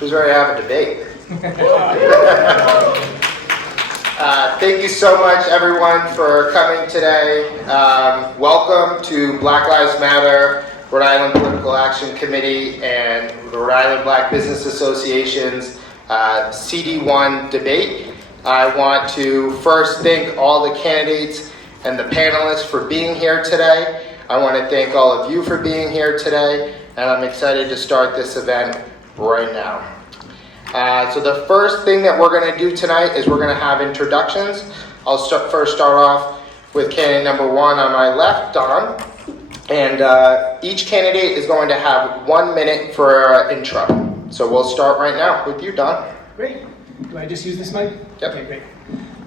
Who's ready to have a debate? Thank you so much, everyone, for coming today. Welcome to Black Lives Matter, Rhode Island Political Action Committee, and the Rhode Island Black Business Association's CD1 debate. I want to first thank all the candidates and the panelists for being here today. I want to thank all of you for being here today, and I'm excited to start this event right now. So the first thing that we're going to do tonight is we're going to have introductions. I'll first start off with candidate number 1 on my left, Don. And each candidate is going to have 1 minute for an intro. So we'll start right now with you, Don. Great. Do I just use this mic? Yep. Okay, great.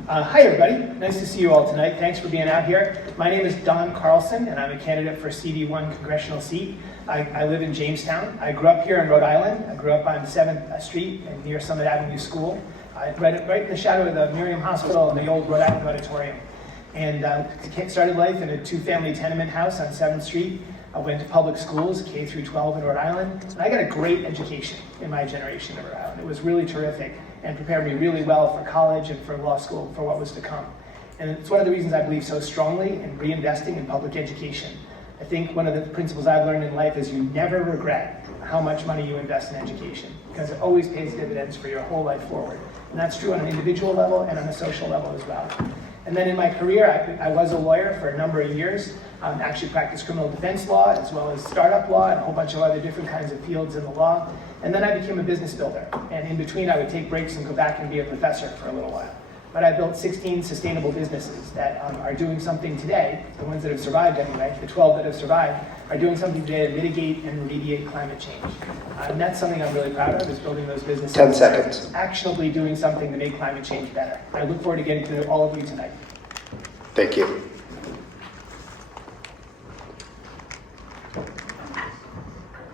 Hi, everybody. Nice to see you all tonight. Thanks for being out here. My name is Don Carlson, and I'm a candidate for CD1 congressional seat. I live in Jamestown. I grew up here in Rhode Island. I grew up on 7th Street and near Summit Avenue School, right in the shadow of the Miriam Hospital and the old Rhode Island Auditorium. And started life in a 2-family tenement house on 7th Street. I went to public schools, K through 12 in Rhode Island. And I got a great education in my generation in Rhode Island. It was really terrific and prepared me really well for college and for law school, for what was to come. And it's one of the reasons I believe so strongly in reinvesting in public education. I think one of the principles I've learned in life is you never regret how much money you invest in education, because it always pays dividends for your whole life forward. And that's true on an individual level and on a social level as well. And then in my career, I was a lawyer for a number of years, actually practiced criminal defense law as well as startup law and a whole bunch of other different kinds of fields in the law. And then I became a business builder. And in between, I would take breaks and go back and be a professor for a little while. But I built 16 sustainable businesses that are doing something today, the ones that have survived anyway, the 12 that have survived, are doing something today to mitigate and remediate climate change. And that's something I'm really proud of, is building those businesses. 10 seconds. Actionably doing something to make climate change better. I look forward to getting to all of you tonight. Thank you.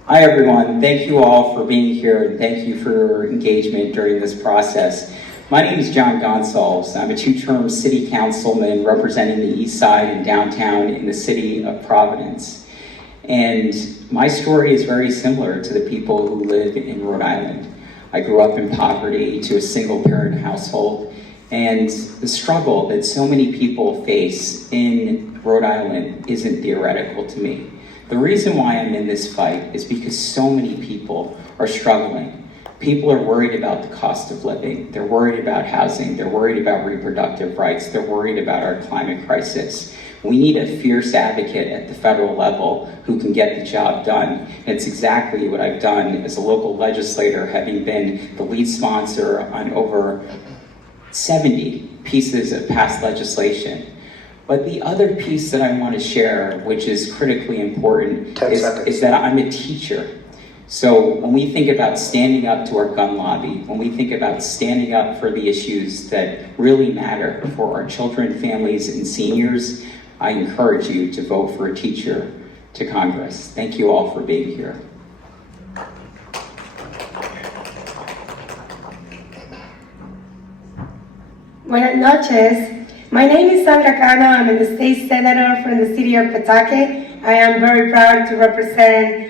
Hi everyone, thank you all for being here and thank you for your engagement during this process. My name is John Gonsalves. I'm a 2-term city councilman representing the east side and downtown in the city of Providence. And my story is very similar to the people who live in Rhode Island. I grew up in poverty to a single parent household, and the struggle that so many people face in Rhode Island isn't theoretical to me. The reason why I'm in this fight is because so many people are struggling. People are worried about the cost of living. They're worried about housing. They're worried about reproductive rights. They're worried about our climate crisis. We need a fierce advocate at the federal level who can get the job done. And it's exactly what I've done as a local legislator, having been the lead sponsor on over 70 pieces of past legislation. But the other piece that I want to share, which is critically important, is that I'm a teacher. So when we think about standing up to our gun lobby, when we think about standing up for the issues that really matter for our children, families, and seniors, I encourage you to vote for a teacher to Congress. Thank you all for being here. Buenas noches. My name is Sandra Cano. I'm the state senator from the city of Pawtucket. I am very proud to represent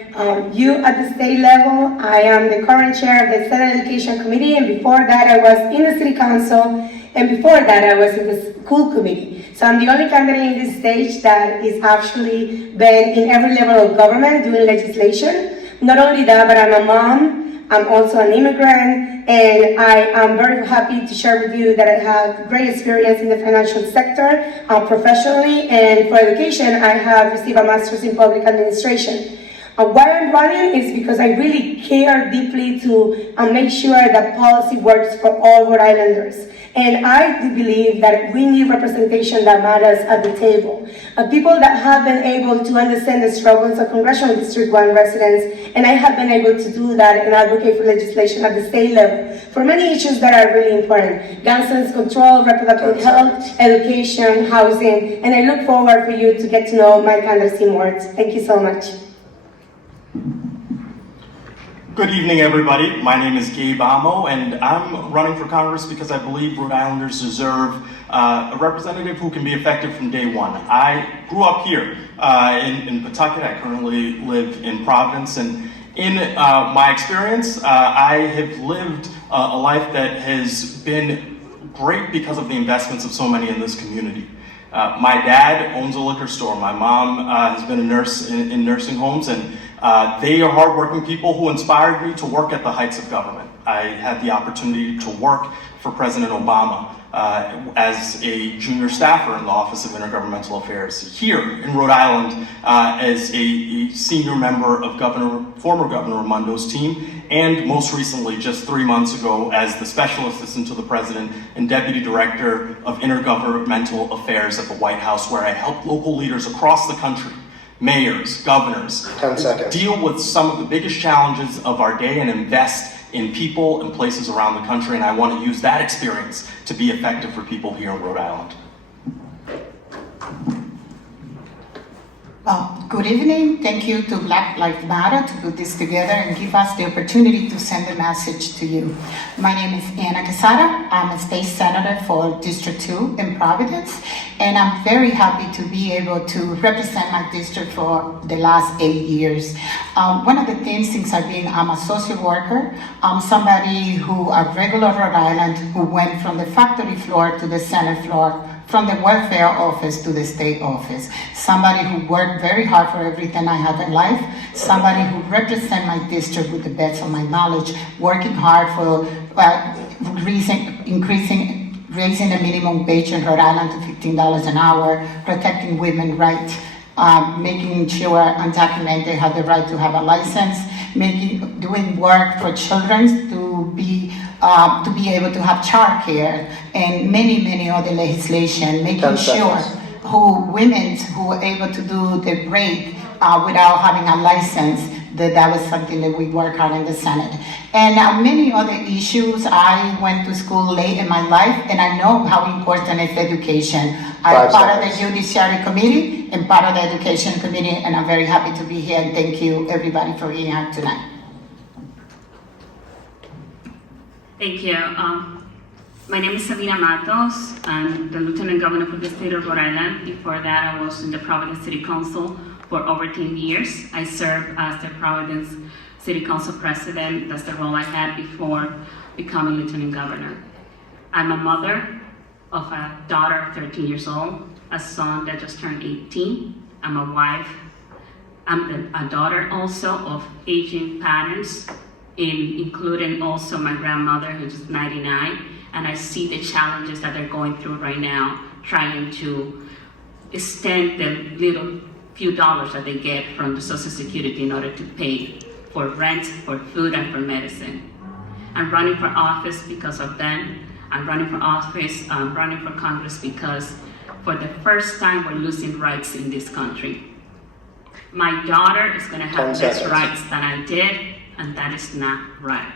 you at the state level. I am the current chair of the Senate Education Committee, and before that I was in the city council, and before that I was in the school committee. So I'm the only candidate in this stage that is actually been in every level of government doing legislation. Not only that, but I'm a mom. I'm also an immigrant, and I am very happy to share with you that I have great experience in the financial sector professionally, and for education, I have received a master's in public administration. Why I'm running is because I really care deeply to make sure that policy works for all Rhode Islanders. And I do believe that we need representation that matters at the table. People that have been able to understand the struggles of Congressional District 1 residents, and I have been able to do that and advocate for legislation at the state level for many issues that are really important. Gun sales control, reproductive health, education, housing, and I look forward for you to get to know my candidacy more. Thank you so much. Good evening, everybody. My name is Gabe Amo, and I'm running for Congress because I believe Rhode Islanders deserve a representative who can be effective from day one. I grew up here in Pawtucket. I currently live in Providence, and In my experience, I have lived a life that has been great because of the investments of so many in this community. My dad owns a liquor store. My mom has been a nurse in nursing homes, and they are hardworking people who inspired me to work at the heights of government. I had the opportunity to work for President Obama as a junior staffer in the Office of Intergovernmental Affairs here in Rhode Island as a senior member of former Governor Raimondo's team, and most recently, just 3 months ago, as the Special Assistant to the President and Deputy Director of Intergovernmental Affairs at the White House, where I helped local leaders across the country, mayors, governors, 10 seconds. deal with some of the biggest challenges of our day and invest in people and places around the country, and I want to use that experience to be effective for people here in Rhode Island. Good evening. Thank you to Black Lives Matter to put this together and give us the opportunity to send a message to you. My name is Anna Quesada. I'm a state senator for District 2 in Providence, and I'm very happy to be able to represent my district for the last 8 years. One of the things, since I'm a social worker, I'm somebody who, a regular Rhode Island, who went from the factory floor to the Senate floor, from the welfare office to the state office. Somebody who worked very hard for everything I have in life. Somebody who represents my district with the best of my knowledge, working hard for raising the minimum wage in Rhode Island to $15 an hour, protecting women's rights, making sure undocumented have the right to have a license, doing work for children to be able to have childcare, and many other legislation, making sure women who are able to do the rape without having a license, that was something that we work on in the Senate. And many other issues. I went to school late in my life, and I know how important is education. I'm part of the Judiciary Committee and part of the Education Committee, and I'm very happy to be here, and thank you everybody for being here tonight. Thank you. My name is Sabina Matos. I'm the Lieutenant Governor for the state of Rhode Island. Before that, I was in the Providence City Council for over 10 years. I served as the Providence City Council President. That's the role I had before becoming Lieutenant Governor. I'm a mother of a daughter 13 years old, a son that just turned 18. I'm a wife. I'm a daughter also of aging parents, including also my grandmother, who's 99, and I see the challenges that they're going through right now, trying to extend the little few dollars that they get from the Social Security in order to pay for rent, for food, and for medicine. I'm running for office because of them. I'm running for Congress because for the first time we're losing rights in this country. My daughter is going to have less rights than I did, and that is not right.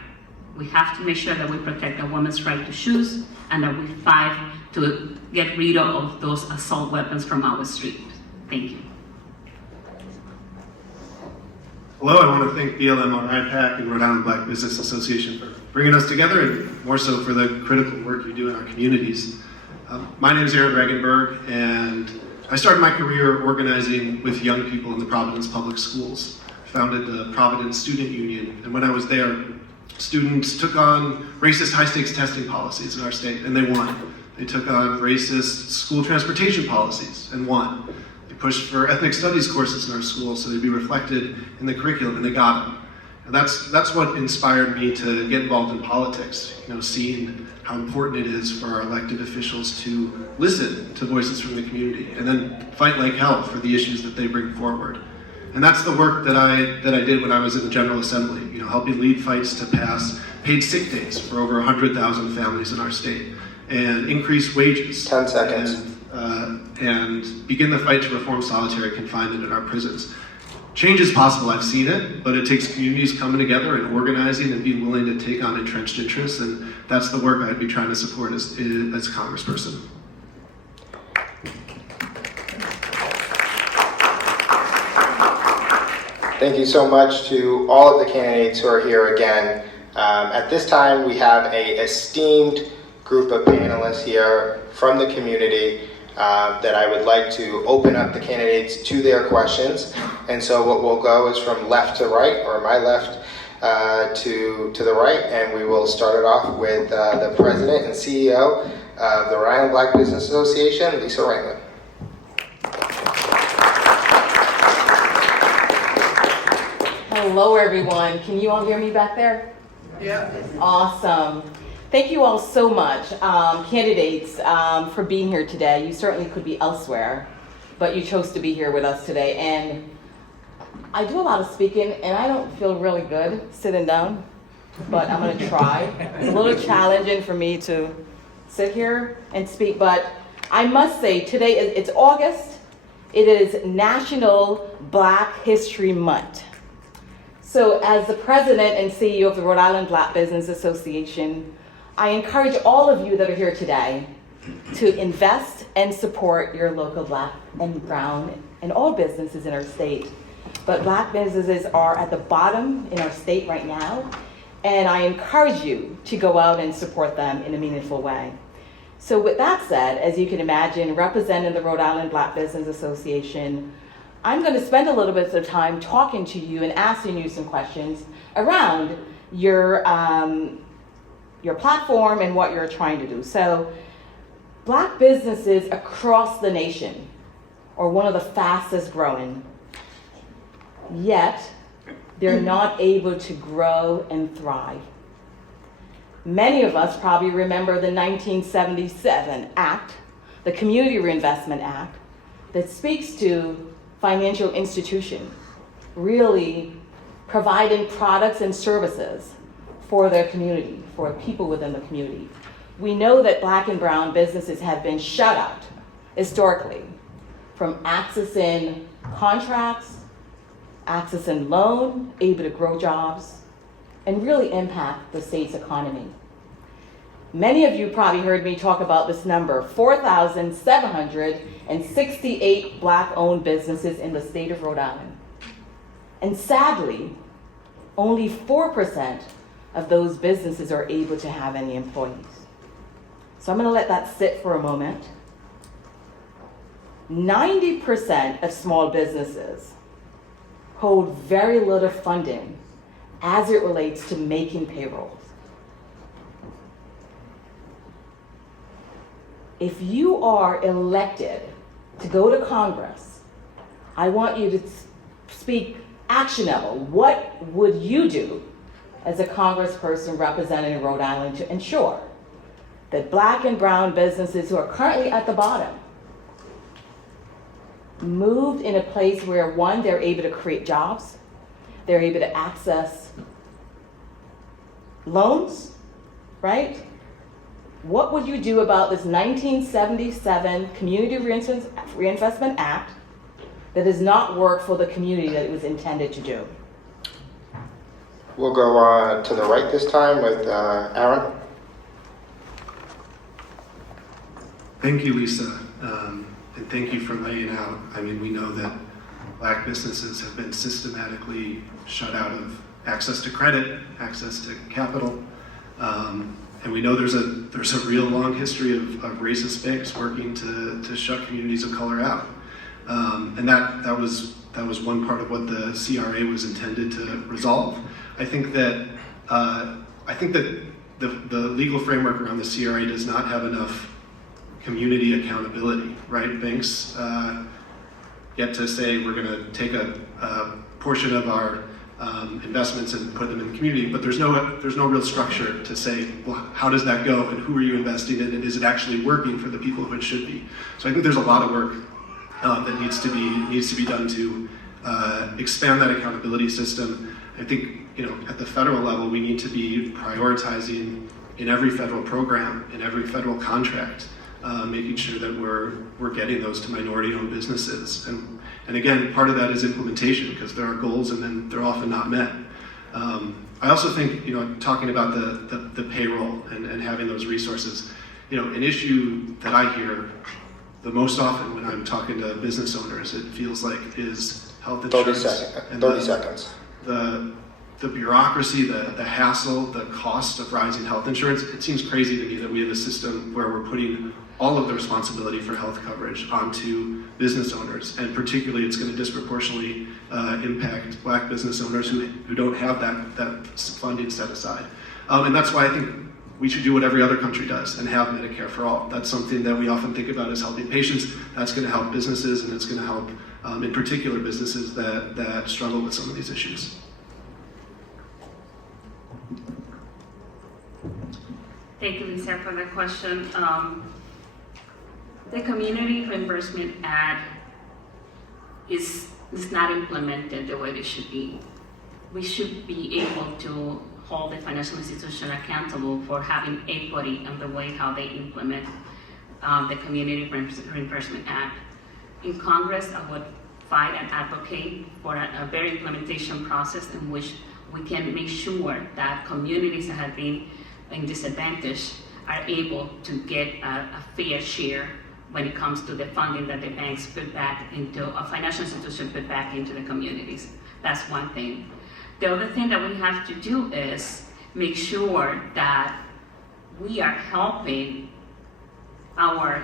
We have to make sure that we protect a woman's right to choose and that we fight to get rid of those assault weapons from our streets. Thank you. Hello, I want to thank BLM RI PAC and Rhode Island Black Business Association for bringing us together, and more so for the critical work you do in our communities. My name is Aaron Regenberg, and I started my career organizing with young people in the Providence Public Schools. Founded the Providence Student Union, and when I was there, students took on racist high-stakes testing policies in our state, and they won. They took on racist school transportation policies and won. They pushed for ethnic studies courses in our schools so they'd be reflected in the curriculum, and they got them. And that's what inspired me to get involved in politics, seeing how important it is for our elected officials to listen to voices from the community and then fight like hell for the issues that they bring forward. And that's the work that I did when I was in the General Assembly, helping lead fights to pass paid sick days for over 100,000 families in our state, and increase wages. 10 seconds. And begin the fight to reform solitary confinement in our prisons. Change is possible, I've seen it, but it takes communities coming together and organizing and being willing to take on entrenched interests, and that's the work I'd be trying to support as a congressperson. Thank you so much to all of the candidates who are here again. At this time, we have an esteemed group of panelists here from the community. that I would like to open up the candidates to their questions. And so what we'll go is from left to right, or my left to the right, and we will start it off with the President and CEO of the Rhode Island Black Business Association, Lisa Wrangler. Hello, everyone. Can you all hear me back there? Yeah. Awesome. Thank you all so much, candidates, for being here today. You certainly could be elsewhere, but you chose to be here with us today. And I do a lot of speaking, and I don't feel really good sitting down, but I'm going to try. It's a little challenging for me to sit here and speak, but I must say today it's August. It is National Black History Month. So as the president and CEO of the Rhode Island Black Business Association, I encourage all of you that are here today to invest and support your local Black and brown and all businesses in our state. But Black businesses are at the bottom in our state right now, and I encourage you to go out and support them in a meaningful way. So with that said, as you can imagine, representing the Rhode Island Black Business Association, I'm going to spend a little bit of time talking to you and asking you some questions around your platform and what you're trying to do. So, Black businesses across the nation are one of the fastest growing, yet they're not able to grow and thrive. Many of us probably remember the 1977 Act, the Community Reinvestment Act, that speaks to financial institution really providing products and services for their community, for people within the community. We know that Black and brown businesses have been shut out historically from accessing contracts, accessing loan, able to grow jobs, and really impact the state's economy. Many of you probably heard me talk about this number, 4,768 Black-owned businesses in the state of Rhode Island. And sadly, only 4% of those businesses are able to have any employees. So I'm going to let that sit for a moment. 90% of small businesses hold very little funding as it relates to making payrolls. If you are elected to go to Congress, I want you to speak actionable. What would you do as a congressperson representing Rhode Island to ensure that Black and brown businesses who are currently at the bottom moved in a place where, one, they're able to create jobs, they're able to access loans, right? What would you do about this 1977 Community Reinvestment Act that does not work for the community that it was intended to do? We'll go to the right this time with Aaron. Thank you, Lisa, and thank you for laying out. I mean, we know that Black businesses have been systematically shut out of access to credit, access to capital, and we know there's a real long history of racist banks working to shut communities of color out, and that was one part of what the CRA was intended to resolve. I think that the legal framework around the CRA does not have enough community accountability, right? Banks get to say we're going to take a portion of our investments and put them in the community, but there's no real structure to say, well, how does that go, and who are you investing in, and is it actually working for the people who it should be? So I think there's a lot of work that needs to be done to expand that accountability system. I think at the federal level we need to be prioritizing in every federal program, in every federal contract, making sure that we're getting those to minority-owned businesses. And again, part of that is implementation, because there are goals and then they're often not met. I also think, talking about the payroll and having those resources, an issue that I hear the most often when I'm talking to business owners, it feels like, is health insurance. 30 seconds. The bureaucracy, the hassle, the cost of rising health insurance. It seems crazy to me that we have a system where we're putting all of the responsibility for health coverage onto business owners, and particularly it's going to disproportionately impact Black business owners who don't have that funding set aside. And that's why I think we should do what every other country does and have Medicare for all. That's something that we often think about as helping patients. That's going to help businesses, and it's going to help, in particular, businesses that struggle with some of these issues. Thank you, Lisa, for the question. The Community Reimbursement Act is not implemented the way it should be. We should be able to hold the financial institution accountable for having equity in the way how they implement the Community Reimbursement Act. In Congress, I would fight and advocate for a better implementation process in which we can make sure that communities that have been in disadvantage are able to get a fair share when it comes to the funding that the banks put back into, a financial institution put back into the communities. That's one thing. The other thing that we have to do is make sure that we are helping our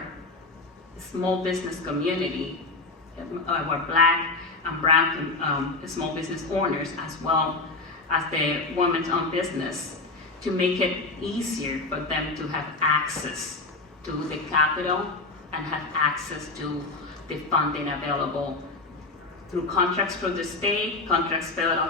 small business community, our Black and brown small business owners, as well as the women's-owned business, to make it easier for them to have access to the capital and have access to the funding available through contracts from the state, contracts, federal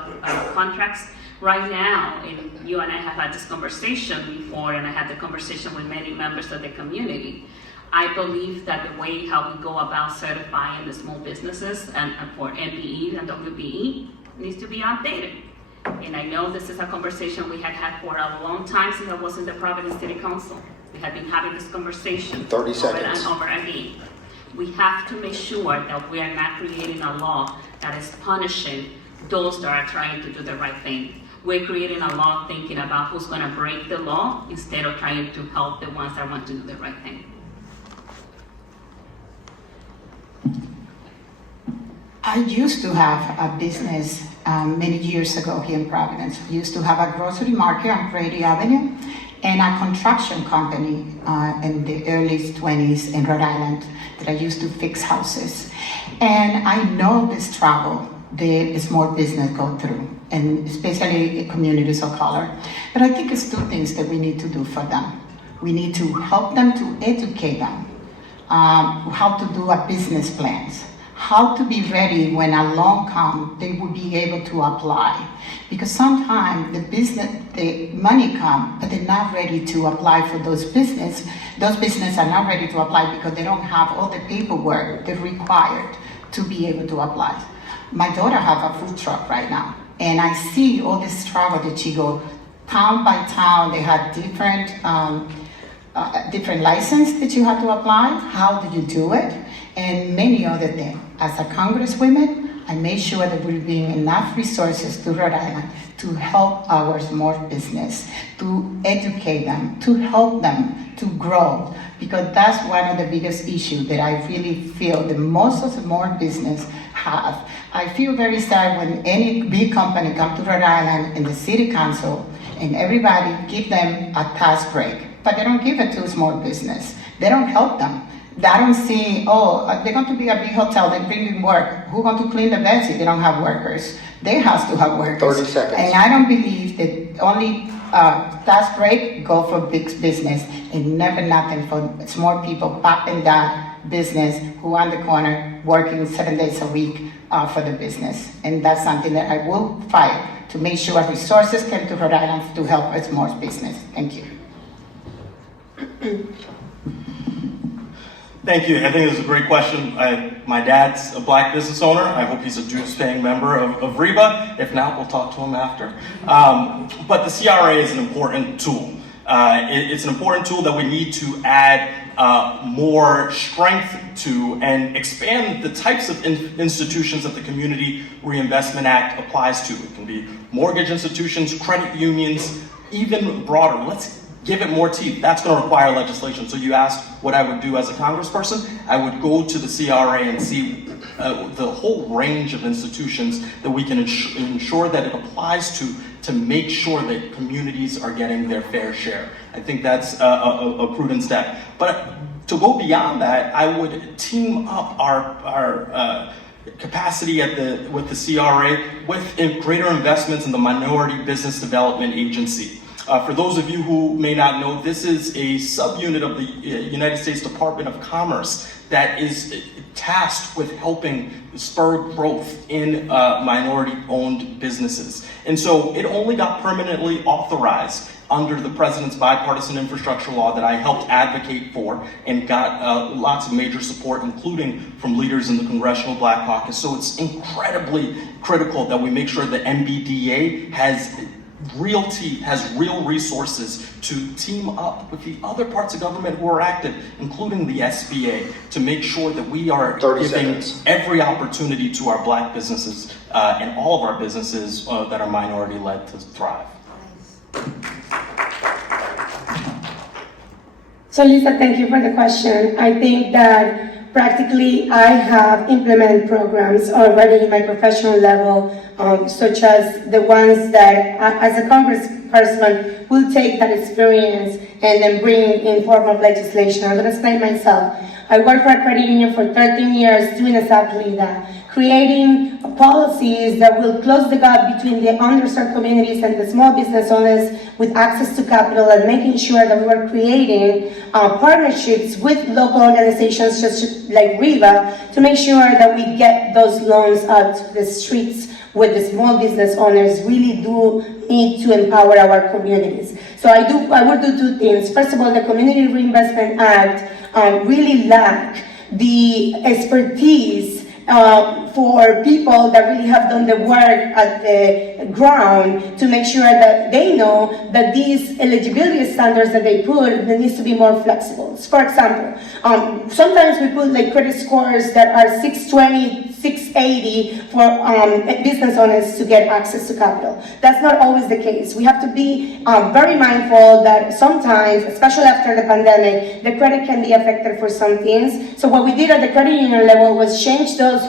contracts. Right now, and you and I have had this conversation before, and I had the conversation with many members of the community. I believe that the way how we go about certifying the small businesses and for MPE and WBE needs to be updated. And I know this is a conversation we had had for a long time since I was in the Providence City Council. We have been having this conversation 30 seconds. over and over again. We have to make sure that we are not creating a law that is punishing those that are trying to do the right thing. We're creating a law thinking about who's going to break the law instead of trying to help the ones that want to do the right thing. I used to have a business many years ago here in Providence. I used to have a grocery market on Brady Avenue and a construction company in the early 20s in Rhode Island that I used to fix houses. And I know the struggle the small business go through, and especially communities of color. But I think it's two things that we need to do for them. We need to help them to educate them, how to do a business plans, how to be ready when a loan comes, they will be able to apply. Because sometimes the money comes, but they're not ready to apply for those businesses. Those businesses are not ready to apply because they don't have all the paperwork they're required to be able to apply. My daughter has a food truck right now, and I see all the struggle that she goes town by town. They have different license that you have to apply. How do you do it? And many other things. As a congresswoman, I made sure that we're bringing enough resources to Rhode Island to help our small business, to educate them, to help them to grow, because that's one of the biggest issues that I really feel that most of small business have. I feel very sad when any big company comes to Rhode Island and the city council and everybody give them a tax break, but they don't give it to a small business. They don't help them. I don't see, they're going to be a big hotel, they bring in work. Who's going to clean the beds if they don't have workers? They have to have workers. 30 seconds. And I don't believe that only tax break go for big business and never nothing for small people popping that business who on the corner working 7 days a week for the business. And that's something that I will fight to make sure resources come to Rhode Island to help a small business. Thank you. Thank you. I think this is a great question. My dad's a Black business owner. I hope he's a dues-paying member of RIBBA. If not, we'll talk to him after. But the CRA is an important tool. It's an important tool that we need to add more strength to and expand the types of institutions that the Community Reinvestment Act applies to. It can be mortgage institutions, credit unions, even broader. Let's give it more teeth. That's going to require legislation. So you asked what I would do as a congressperson. I would go to the CRA and see the whole range of institutions that we can ensure that it applies to make sure that communities are getting their fair share. I think that's a prudent step. But To go beyond that, I would team up our capacity with the CRA with greater investments in the Minority Business Development Agency. For those of you who may not know, this is a subunit of the United States Department of Commerce that is tasked with helping spur growth in minority-owned businesses. And so it only got permanently authorized under the President's bipartisan infrastructure law that I helped advocate for and got lots of major support, including from leaders in the Congressional Black Caucus. So it's incredibly critical that we make sure that MBDA has real resources to team up with the other parts of government who are active, including the SBA, to make sure that we are giving every opportunity to our Black businesses and all of our businesses that are minority-led to thrive. So Lisa, thank you for the question. I think that practically I have implemented programs already in my professional level, such as the ones that as a congressperson will take that experience and then bring in form of legislation. I'm going to explain myself. I worked for a credit union for 13 years doing exactly that, creating policies that will close the gap between the underserved communities and the small business owners with access to capital, and making sure that we were creating partnerships with local organizations just like RIBBA to make sure that we get those loans out to the streets where the small business owners really do need to empower our communities. So I would do two things. First of all, the Community Reinvestment Act really lack the expertise for people that really have done the work at the ground to make sure that they know that these eligibility standards that they put, there needs to be more flexible. For example, sometimes we put like credit scores that are 620, 680 for business owners to get access to capital. That's not always the case. We have to be very mindful that sometimes, especially after the pandemic, the credit can be affected for some things. So what we did at the credit union level was change those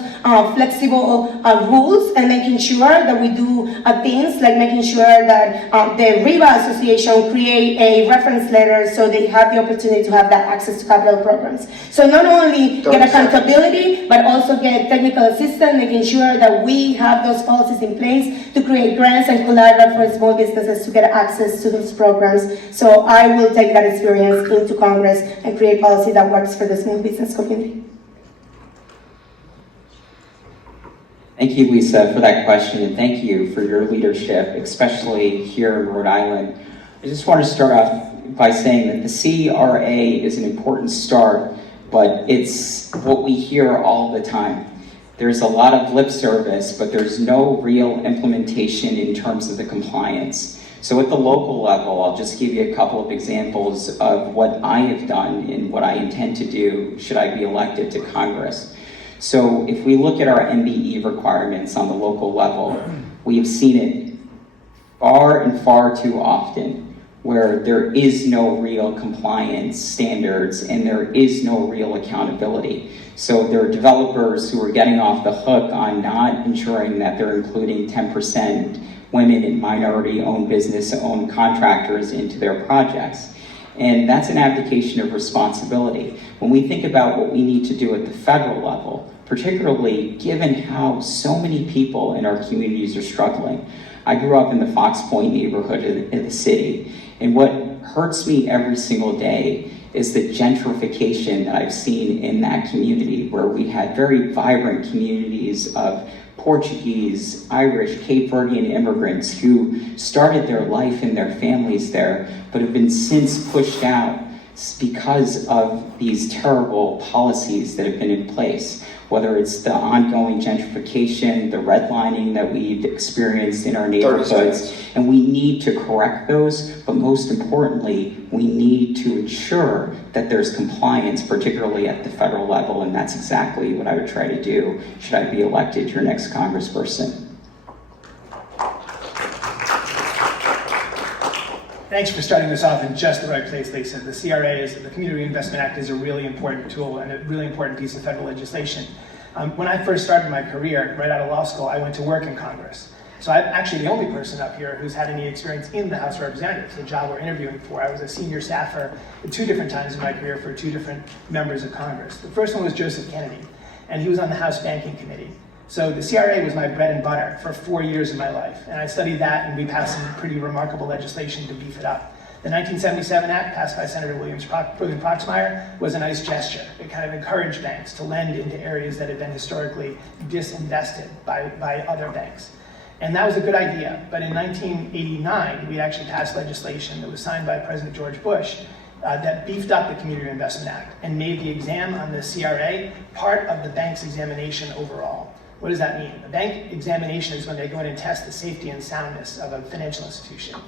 flexible rules and making sure that we do things like making sure that the RIBBA Association create a reference letter so they have the opportunity to have that access to capital programs. So not only get accountability, but also get technical assistance, making sure that we have those policies in place to create grants and collateral for small businesses to get access to those programs. So I will take that experience into Congress and create policy that works for the small business community. Thank you, Lisa, for that question, and thank you for your leadership, especially here in Rhode Island. I just want to start off by saying that the CRA is an important start, but it's what we hear all the time. There's a lot of lip service, but there's no real implementation in terms of the compliance. So at the local level, I'll just give you a couple of examples of what I have done and what I intend to do should I be elected to Congress. So if we look at our MBE requirements on the local level, we have seen it far and far too often where there is no real compliance standards and there is no real accountability. So there are developers who are getting off the hook on not ensuring that they're including 10% women and minority-owned business-owned contractors into their projects. And that's an abdication of responsibility. When we think about what we need to do at the federal level, particularly given how so many people in our communities are struggling. I grew up in the Fox Point neighborhood in the city, and what hurts me every single day is the gentrification that I've seen in that community, where we had very vibrant communities of Portuguese, Irish, Cape Verdean immigrants who started their life and their families there, but have been since pushed out because of these terrible policies that have been in place, whether it's the ongoing gentrification, the redlining that we've experienced in our neighborhoods, and we need to correct those, but most importantly, we need to ensure that there's compliance, particularly at the federal level, and that's exactly what I would try to do should I be elected your next congressperson. Thanks for starting this off in just the right place, Lisa. The CRA, the Community Reinvestment Act, is a really important tool and a really important piece of federal legislation. When I first started my career, right out of law school, I went to work in Congress. So I'm actually the only person up here who's had any experience in the House of Representatives, the job we're interviewing for. I was a senior staffer at 2 different times in my career for 2 different members of Congress. The first one was Joseph Kennedy, and he was on the House Banking Committee. So the CRA was my bread and butter for 4 years of my life, and I studied that, and we passed some pretty remarkable legislation to beef it up. The 1977 Act, passed by Senator William Proxmire, was a nice gesture. It kind of encouraged banks to lend into areas that had been historically disinvested by other banks. And that was a good idea, but in 1989, we actually passed legislation that was signed by President George Bush that beefed up the Community Reinvestment Act and made the exam on the CRA part of the bank's examination overall. What does that mean? A bank examination is when they go in and test the safety and soundness of a financial institution.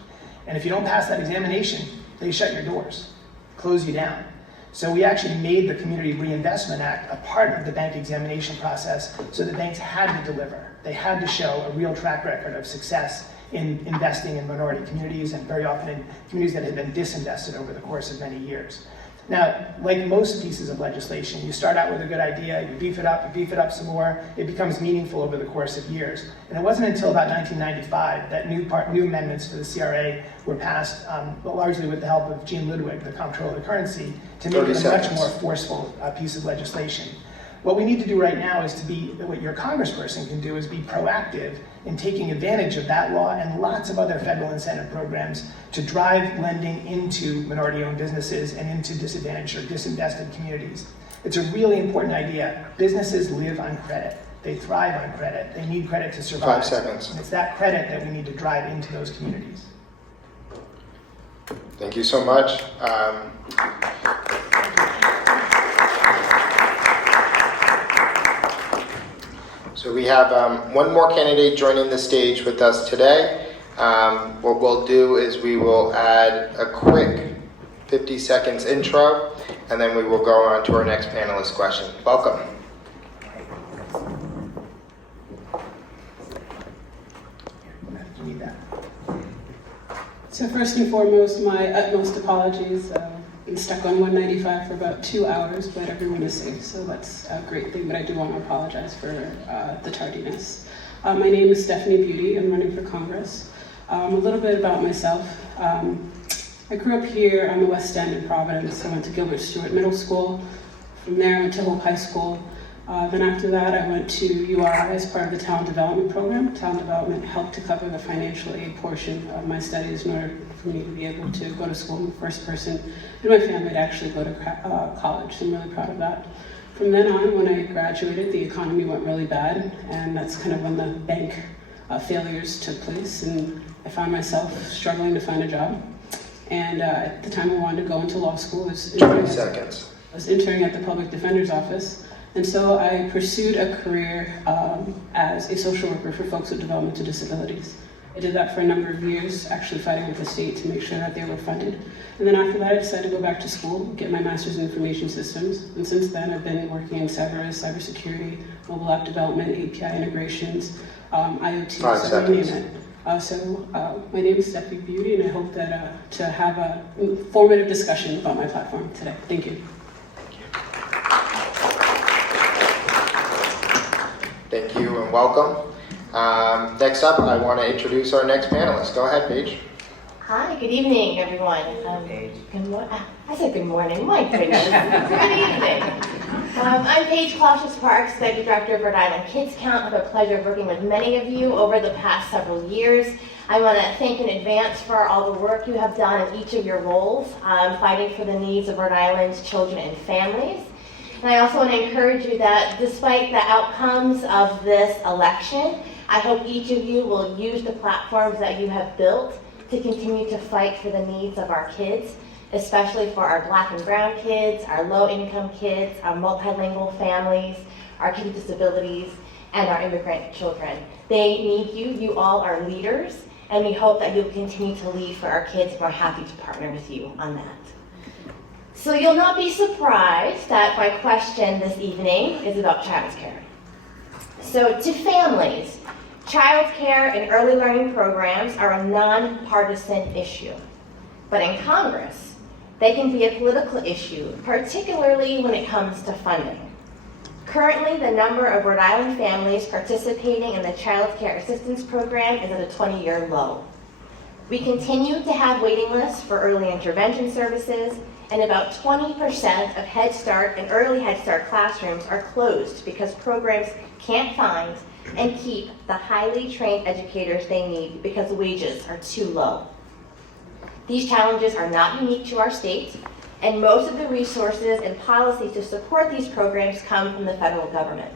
And if you don't pass that examination, they shut your doors, close you down. So we actually made the Community Reinvestment Act a part of the bank examination process so that banks had to deliver. They had to show a real track record of success in investing in minority communities, and very often in communities that had been disinvested over the course of many years. Now, like most pieces of legislation, you start out with a good idea, you beef it up some more, it becomes meaningful over the course of years. And it wasn't until about 1995 that new amendments to the CRA were passed, largely with the help of Gene Ludwig, the Comptroller of the Currency, to make it a much more forceful piece of legislation. What we need to do right now is what your congressperson can do is be proactive in taking advantage of that law and lots of other federal incentive programs to drive lending into minority-owned businesses and into disadvantaged or disinvested communities. It's a really important idea. Businesses live on credit. They thrive on credit. They need credit to survive. 5 seconds. And it's that credit that we need to drive into those communities. Thank you so much. So we have one more candidate joining the stage with us today. What we'll do is we will add a quick 50 seconds intro, and then we will go on to our next panelist question. Welcome. You need that. So first and foremost, my utmost apologies. Been stuck on 195 for about 2 hours, but everyone is safe, so that's a great thing, but I do want to apologize for the tardiness. My name is Stephanie Beauty. I'm running for Congress. A little bit about myself. I grew up here on the West End in Providence. I went to Gilbert Stewart Middle School. From there, I went to Hope High School. Then after that, I went to URI as part of the Talent Development Program. Talent Development helped to cover the financial aid portion of my studies in order for me to be able to go to school. I'm the first person in my family to actually go to college, so I'm really proud of that. From then on, when I graduated, the economy went really bad, and that's kind of when the bank failures took place, and I found myself struggling to find a job. And at the time I wanted to go into law school, I was interning at the Public Defender's Office. And so I pursued a career as a social worker for folks with developmental disabilities. I did that for a number of years, actually fighting with the state to make sure that they were funded. And then after that, I decided to go back to school, get my master's in information systems. And since then, I've been working in cybersecurity, mobile app development, API integrations, IoT, so you name it. My name is Stephanie Beauty, and I hope that to have an informative discussion about my platform today. Thank you. Thank you and welcome. Next up, I want to introduce our next panelist. Go ahead, Paige. Hi, good evening, everyone. I said good morning, my goodness. Good evening. I'm Paige Clausius-Parks, Executive Director of Rhode Island Kids Count. I've had the pleasure of working with many of you over the past several years. I want to thank in advance for all the work you have done in each of your roles, fighting for the needs of Rhode Island's children and families. And I also want to encourage you that despite the outcomes of this election, I hope each of you will use the platforms that you have built to continue to fight for the needs of our kids, especially for our Black and brown kids, our low-income kids, our multilingual families, our kids with disabilities, and our immigrant children. They need you. You all are leaders, and we hope that you'll continue to lead for our kids, and we're happy to partner with you on that. So you'll not be surprised that my question this evening is about childcare. So to families, childcare and early learning programs are a nonpartisan issue. But in Congress, they can be a political issue, particularly when it comes to funding. Currently, the number of Rhode Island families participating in the Child Care Assistance Program is at a 20-year low. We continue to have waiting lists for early intervention services, and about 20% of Head Start and early Head Start classrooms are closed because programs can't find and keep the highly trained educators they need because wages are too low. These challenges are not unique to our state, and most of the resources and policies to support these programs come from the federal government.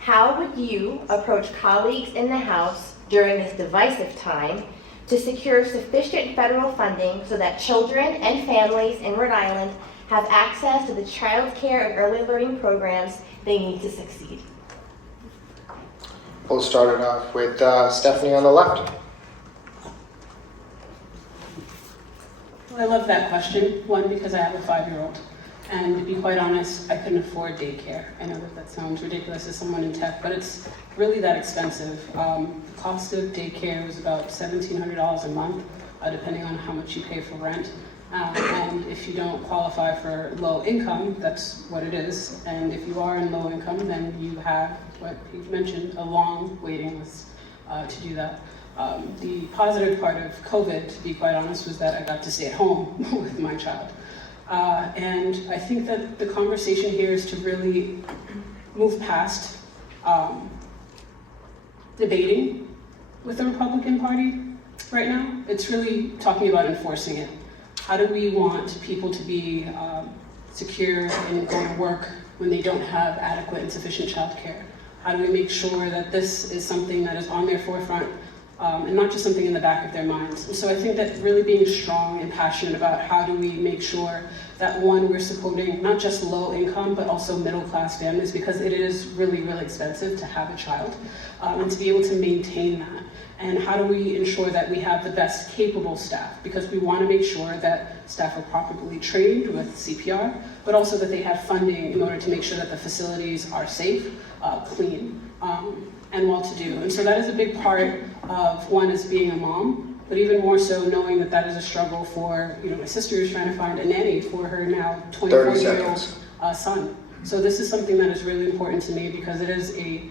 How would you approach colleagues in the House during this divisive time to secure sufficient federal funding so that children and families in Rhode Island have access to the child care and early learning programs they need to succeed? We'll start it off with Stephanie on the left. I love that question. One, because I have a 5-year-old. And to be quite honest, I couldn't afford daycare. I know that sounds ridiculous as someone in tech, but it's really that expensive. The cost of daycare is about $1,700 a month, depending on how much you pay for rent. And if you don't qualify for low income, that's what it is. And if you are in low income, then you have, what you mentioned, a long waiting list to do that. The positive part of COVID, to be quite honest, was that I got to stay at home with my child. And I think that the conversation here is to really move past debating with the Republican Party right now. It's really talking about enforcing it. How do we want people to be secure and go to work when they don't have adequate and sufficient child care? How do we make sure that this is something that is on their forefront and not just something in the back of their minds? And so I think that really being strong and passionate about how do we make sure that, one, we're supporting not just low income, but also middle class families, because it is really, really expensive to have a child, and to be able to maintain that. And how do we ensure that we have the best capable staff? Because we want to make sure that staff are properly trained with CPR, but also that they have funding in order to make sure that the facilities are safe, clean, and well-to-do. And so that is a big part of, one, is being a mom, but even more so knowing that that is a struggle for, my sister is trying to find a nanny for her now 24-year-old son. So this is something that is really important to me because it is a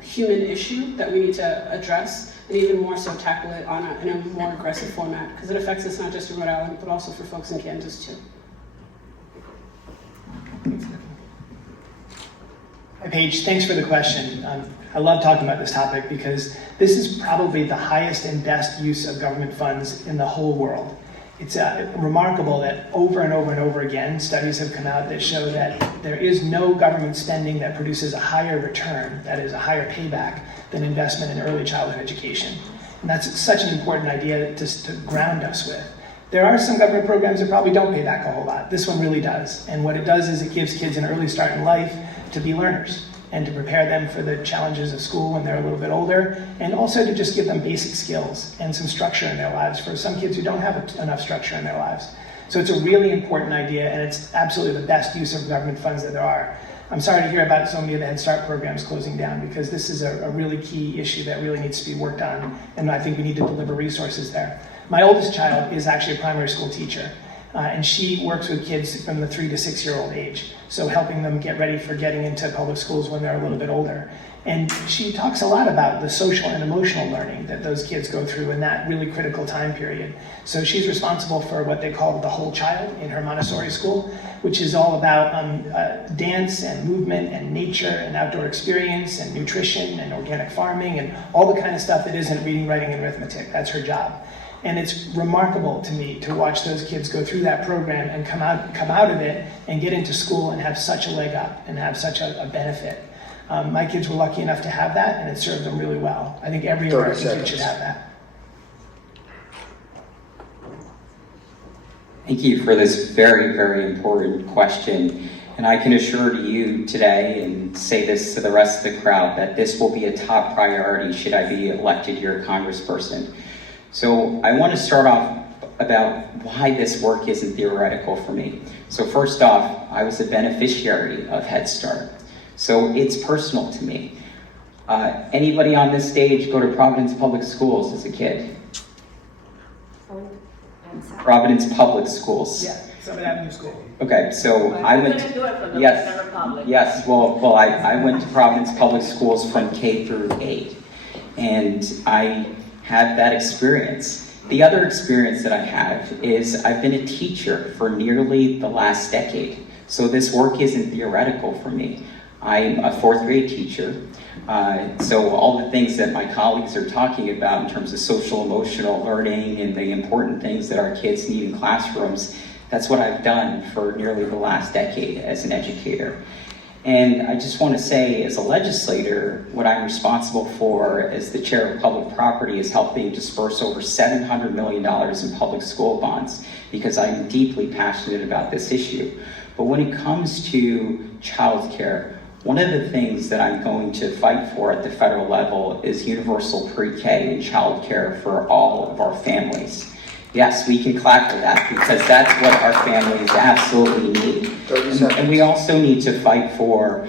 human issue that we need to address, and even more so tackle it in a more aggressive format, because it affects us not just in Rhode Island, but also for folks in Kansas too. Hi, Paige. Thanks for the question. I love talking about this topic because this is probably the highest and best use of government funds in the whole world. It's remarkable that over and over and over again, studies have come out that show that there is no government spending that produces a higher return, that is a higher payback, than investment in early childhood education. And that's such an important idea to ground us with. There are some government programs that probably don't pay back a whole lot. This one really does. And what it does is it gives kids an early start in life to be learners and to prepare them for the challenges of school when they're a little bit older, and also to just give them basic skills and some structure in their lives for some kids who don't have enough structure in their lives. So it's a really important idea, and it's absolutely the best use of government funds that there are. I'm sorry to hear about so many of the Head Start programs closing down, because this is a really key issue that really needs to be worked on, and I think we need to deliver resources there. My oldest child is actually a primary school teacher, and she works with kids from the 3 to 6 year old age, so helping them get ready for getting into public schools when they're a little bit older. And she talks a lot about the social and emotional learning that those kids go through in that really critical time period. So she's responsible for what they call the whole child in her Montessori school, which is all about dance and movement and nature and outdoor experience and nutrition and organic farming and all the kind of stuff that isn't reading, writing, and arithmetic. That's her job. And it's remarkable to me to watch those kids go through that program and come out of it and get into school and have such a leg up and have such a benefit. My kids were lucky enough to have that, and it served them really well. I think every American kid should have that. Thank you for this very, very important question. And I can assure you today, and say this to the rest of the crowd, that this will be a top priority should I be elected your congressperson. So I want to start off about why this work isn't theoretical for me. So first off, I was a beneficiary of Head Start. So it's personal to me. Anybody on this stage go to Providence Public Schools as a kid? Providence Public Schools. Yeah. Summit Avenue School. Okay, so I went. You're gonna do it for the Yes. General public. Yes, well, I went to Providence Public Schools from K through 8, and I had that experience. The other experience that I have is I've been a teacher for nearly the last decade, so this work isn't theoretical for me. I'm a 4th grade teacher, so all the things that my colleagues are talking about in terms of social emotional learning and the important things that our kids need in classrooms, that's what I've done for nearly the last decade as an educator. And I just want to say, as a legislator, what I'm responsible for as the chair of public property is helping disperse over $700 million in public school bonds, because I'm deeply passionate about this issue. But when it comes to childcare, one of the things that I'm going to fight for at the federal level is universal pre-K and childcare for all of our families. Yes, we can clap for that, because that's what our families absolutely need. 30 seconds. And we also need to fight for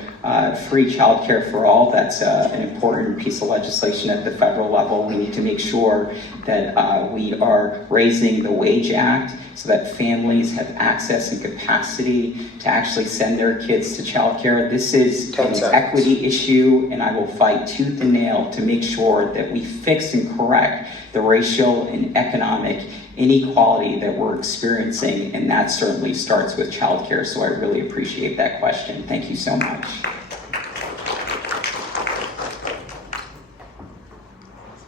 free childcare for all. That's an important piece of legislation at the federal level. We need to make sure that we are raising the Wage Act so that families have access and capacity to actually send their kids to childcare. This is 10 an seconds. equity issue, and I will fight tooth and nail to make sure that we fix and correct the racial and economic inequality that we're experiencing, and that certainly starts with childcare. So I really appreciate that question. Thank you so much.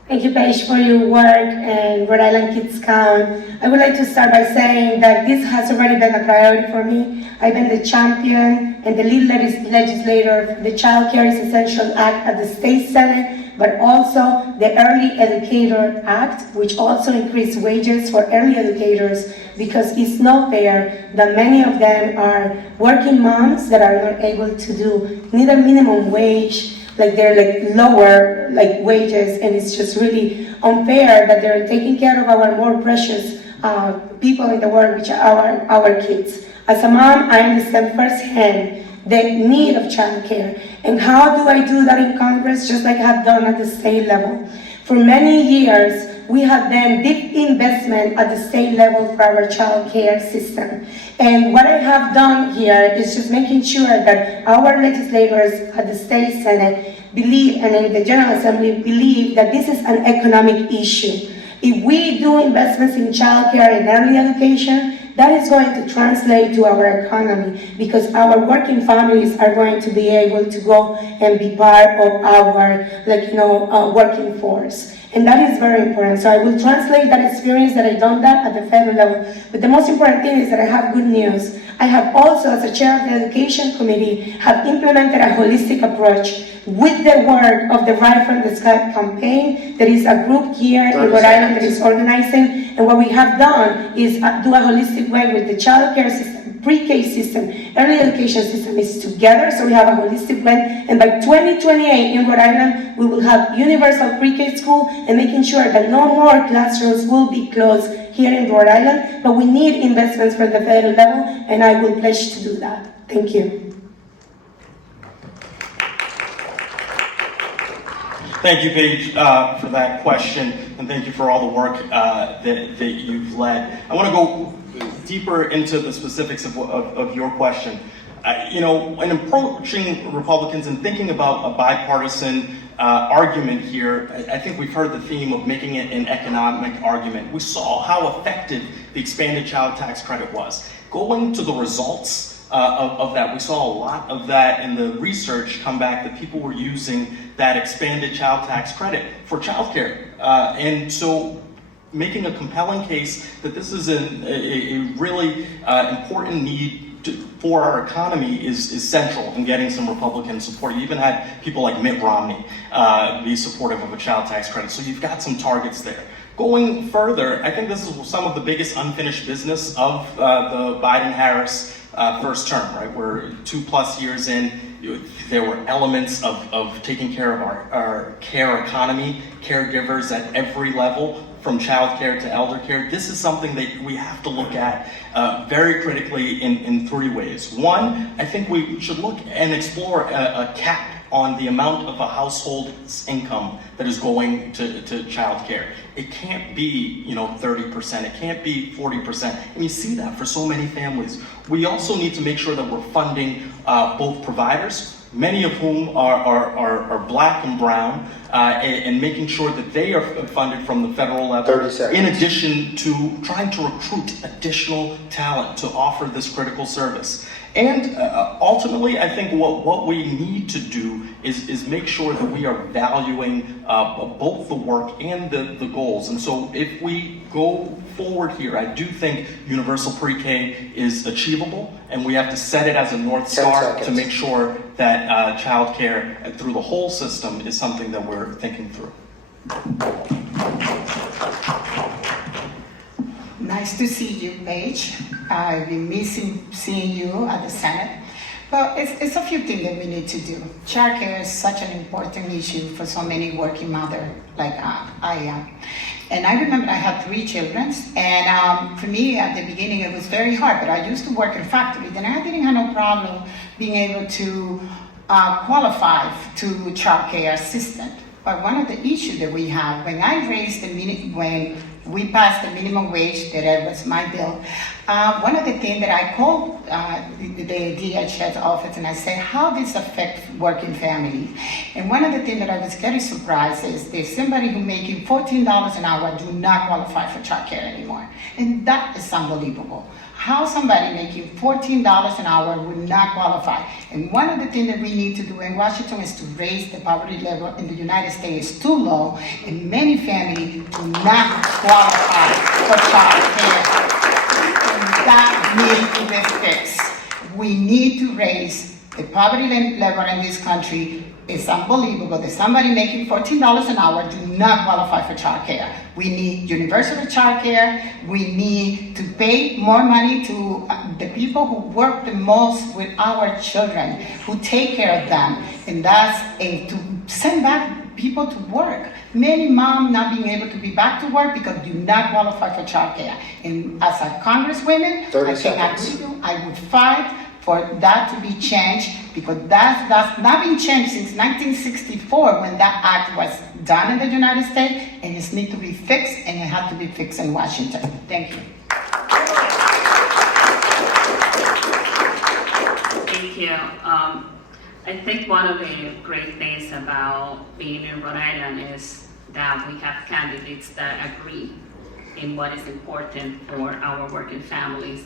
Thank you, Paige, for your work and Rhode Island Kids Count. I would like to start by saying that this has already been a priority for me. I've been the champion and the lead legislator of the Child Care is Essential Act at the State Senate, but also the Early Educator Act, which also increased wages for early educators, because it's not fair that many of them are working moms that are not able to do neither minimum wage, like they're like lower like wages, and it's just really unfair that they're taking care of our more precious people in the world, which are our kids. As a mom, I understand firsthand the need of childcare. And how do I do that in Congress? Just like I have done at the state level. For many years, we have done deep investment at the state level for our child care system. And what I have done here is just making sure that our legislators at the state Senate believe, and in the General Assembly believe, that this is an economic issue. If we do investments in child care and early education, that is going to translate to our economy, because our working families are going to be able to go and be part of our, working force. And that is very important. So I will translate that experience that I've done that at the federal level. But the most important thing is that I have good news. I have also, as a chair of the Education Committee, have implemented a holistic approach with the work of the Right from the Sky campaign. There is a group here in Rhode Island that is organizing, and what we have done is do a holistic way with the child care system, pre-K system, early education system is together, so we have a holistic blend, and by 2028 in Rhode Island, we will have universal pre-K school and making sure that no more classrooms will be closed here in Rhode Island, but we need investments from the federal level, and I will pledge to do that. Thank you. Thank you, Paige, for that question, and thank you for all the work that you've led. I want to go deeper into the specifics of your question. In approaching Republicans and thinking about a bipartisan argument here, I think we've heard the theme of making it an economic argument. We saw how effective the expanded child tax credit was. Going to the results of that, we saw a lot of that in the research come back that people were using that expanded child tax credit for childcare. And so making a compelling case that this is a really important need for our economy is central in getting some Republican support. You even had people like Mitt Romney be supportive of a child tax credit. So you've got some targets there. Going further, I think this is some of the biggest unfinished business of the Biden-Harris first term, right? We're 2+ years in. There were elements of taking care of our care economy, caregivers at every level, from child care to elder care. This is something that we have to look at very critically in 3 ways. One, I think we should look and explore a cap on the amount of a household's income that is going to child care. It can't be, 30%, it can't be 40%, and you see that for so many families. We also need to make sure that we're funding both providers, many of whom are black and brown, and making sure that they are funded from the federal level, 30 seconds. in addition to trying to recruit additional talent to offer this critical service. And ultimately, I think what we need to do is make sure that we are valuing both the work and the goals. And so if we go forward here, I do think universal pre-K is achievable, and we have to set it as a North 10 Star seconds. to make sure that child care through the whole system is something that we're thinking through. Nice to see you, Paige. I've been missing seeing you at the Senate. But it's a few things that we need to do. Childcare is such an important issue for so many working mothers like I am. And I remember I had 3 children, and for me at the beginning it was very hard, but I used to work in factory, then I didn't have no problem being able to qualify to childcare assistant. But one of the issues that we have, when we passed the minimum wage, that was my bill, one of the things that I called the DHS office and I said, how does this affect working families? And one of the things that I was very surprised is there's somebody who making $14 an hour do not qualify for child care anymore. And that is unbelievable. How somebody making $14 an hour would not qualify. And one of the things that we need to do in Washington is to raise the poverty level in the United States. It's too low, and many families do not qualify for child care. And that needs to be fixed. We need to raise the poverty level in this country. It's unbelievable that somebody making $14 an hour do not qualify for child care. We need universal child care. We need to pay more money to the people who work the most with our children, who take care of them, and to send back people to work. Many moms not being able to be back to work because do not qualify for child care. And as a congresswoman, 30 I think seconds. I would fight for that to be changed, because that's not been changed since 1964 when that act was done in the United States, and it needs to be fixed, and it has to be fixed in Washington. Thank you. Thank you. I think one of the great things about being in Rhode Island is that we have candidates that agree in what is important for our working families.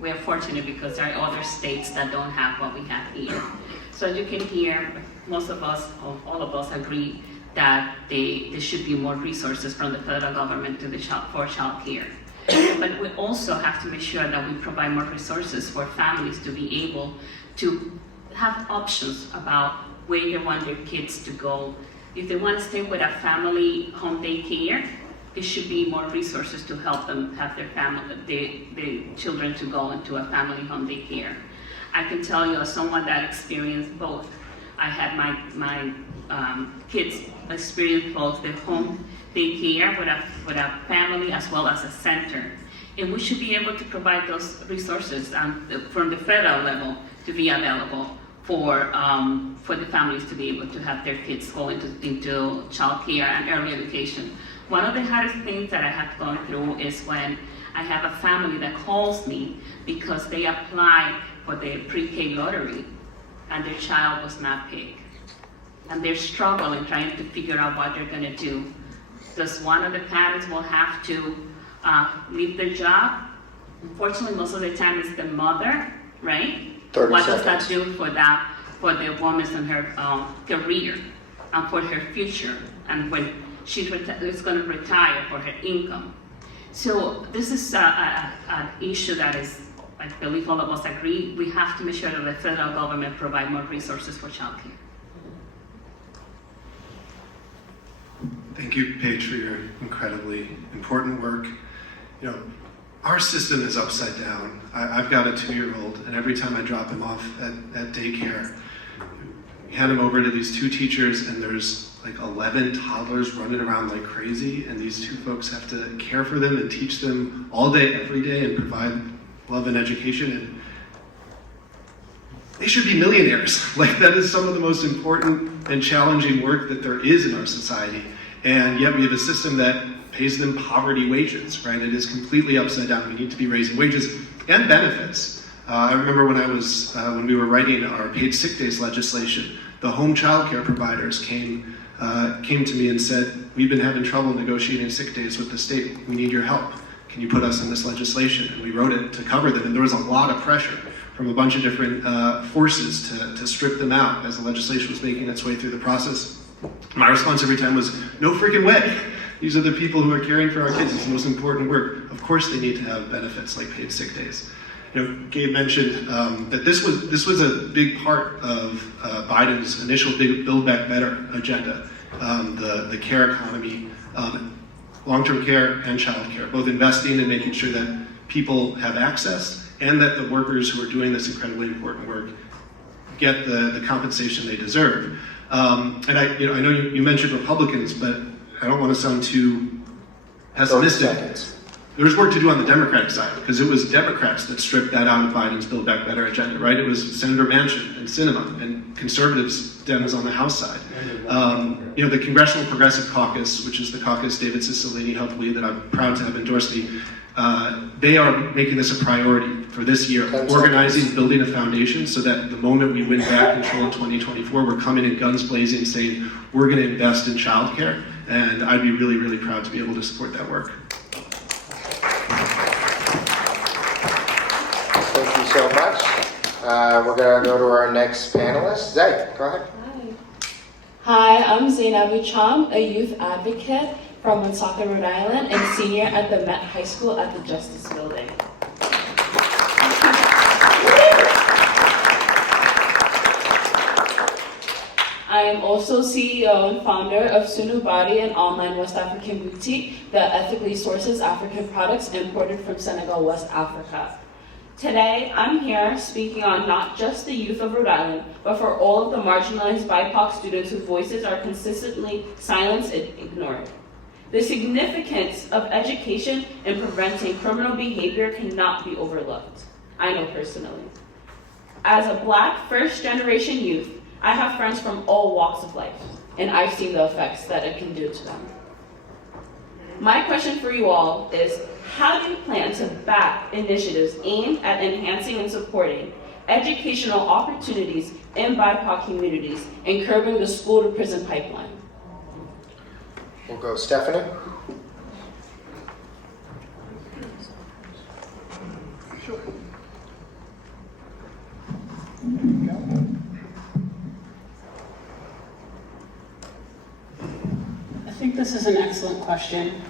We are fortunate because there are other states that don't have what we have here. So as you can hear, most of us, or all of us, agree that there should be more resources from the federal government for child care. But we also have to make sure that we provide more resources for families to be able to have options about where they want their kids to go. If they want to stay with a family home daycare, there should be more resources to help them have their children to go into a family home daycare. I can tell you, as someone that experienced both, I had my kids experience both the home daycare with a family as well as a center. And we should be able to provide those resources from the federal level to be available for the families to be able to have their kids go into child care and early education. One of the hardest things that I have gone through is when I have a family that calls me because they applied for the pre-K lottery and their child was not picked. And they're struggling trying to figure out what they're gonna do. Does one of the parents will have to leave their job? Unfortunately, most of the time it's the mother, right? 30 What seconds. does that do for the woman and her career and for her future? And when she's going to retire for her income. So this is an issue that is, I believe all of us agree, we have to make sure that the federal government provide more resources for childcare. Thank you, Paige, for your incredibly important work. Our system is upside down. I've got a 2-year-old, and every time I drop him off at daycare, hand him over to these 2 teachers, and there's like 11 toddlers running around like crazy, and these 2 folks have to care for them and teach them all day, every day, and provide love and education. And they should be millionaires. Like, that is some of the most important and challenging work that there is in our society. And yet we have a system that pays them poverty wages, right? It is completely upside down. We need to be raising wages and benefits. I remember when we were writing our paid sick days legislation, the home child care providers came to me and said, we've been having trouble negotiating sick days with the state. We need your help. Can you put us in this legislation? And we wrote it to cover them. And there was a lot of pressure from a bunch of different forces to strip them out as the legislation was making its way through the process. My response every time was, no freaking way. These are the people who are caring for our kids. It's the most important work. Of course they need to have benefits like paid sick days. You know, Gabe mentioned that this was a big part of Biden's initial Build Back Better agenda, the care economy, long-term care and child care, both investing and making sure that people have access and that the workers who are doing this incredibly important work get the compensation they deserve. And I know you mentioned Republicans, but I don't want to sound too pessimistic. There's work to do on the Democratic side, because it was Democrats that stripped that out of Biden's Build Back Better agenda, right? It was Senator Manchin and Sinema and conservatives, Dems on the House side. You know, the Congressional Progressive Caucus, which is the caucus David Cicilline helped lead, that I'm proud to have endorsed me, they are making this a priority for this year, organizing, building a foundation so that the moment we win back control in 2024, we're coming in guns blazing saying, we're going to invest in childcare, and I'd be really, really proud to be able to support that work. Thank you so much. We're going to go to our next panelist. Zay, go ahead. Hi, I'm Zainabi Cham, a youth advocate from Woonsocket, Rhode Island, and senior at the Met High School at the Justice Building. I am also CEO and founder of Sunubadi, an online West African boutique that ethically sources African products imported from Senegal, West Africa. Today, I'm here speaking on not just the youth of Rhode Island, but for all of the marginalized BIPOC students whose voices are consistently silenced and ignored. The significance of education in preventing criminal behavior cannot be overlooked. I know personally. As a Black first-generation youth, I have friends from all walks of life, and I've seen the effects that it can do to them. My question for you all is, how do you plan to back initiatives aimed at enhancing and supporting educational opportunities in BIPOC communities and curbing the school-to-prison pipeline? We'll go Stephanie. Sure. I think this is an excellent question.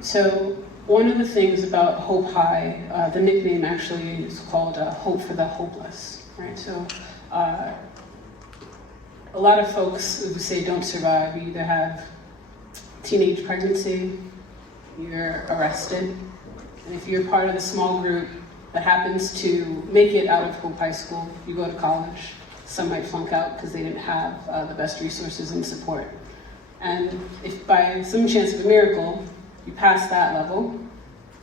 So one of the things about Hope High, the nickname actually is called Hope for the Hopeless, right? So a lot of folks who say don't survive, you either have teenage pregnancy, you're arrested, and if you're part of the small group that happens to make it out of Hope High School, you go to college. Some might flunk out because they didn't have the best resources and support. And if by some chance of a miracle, you pass that level,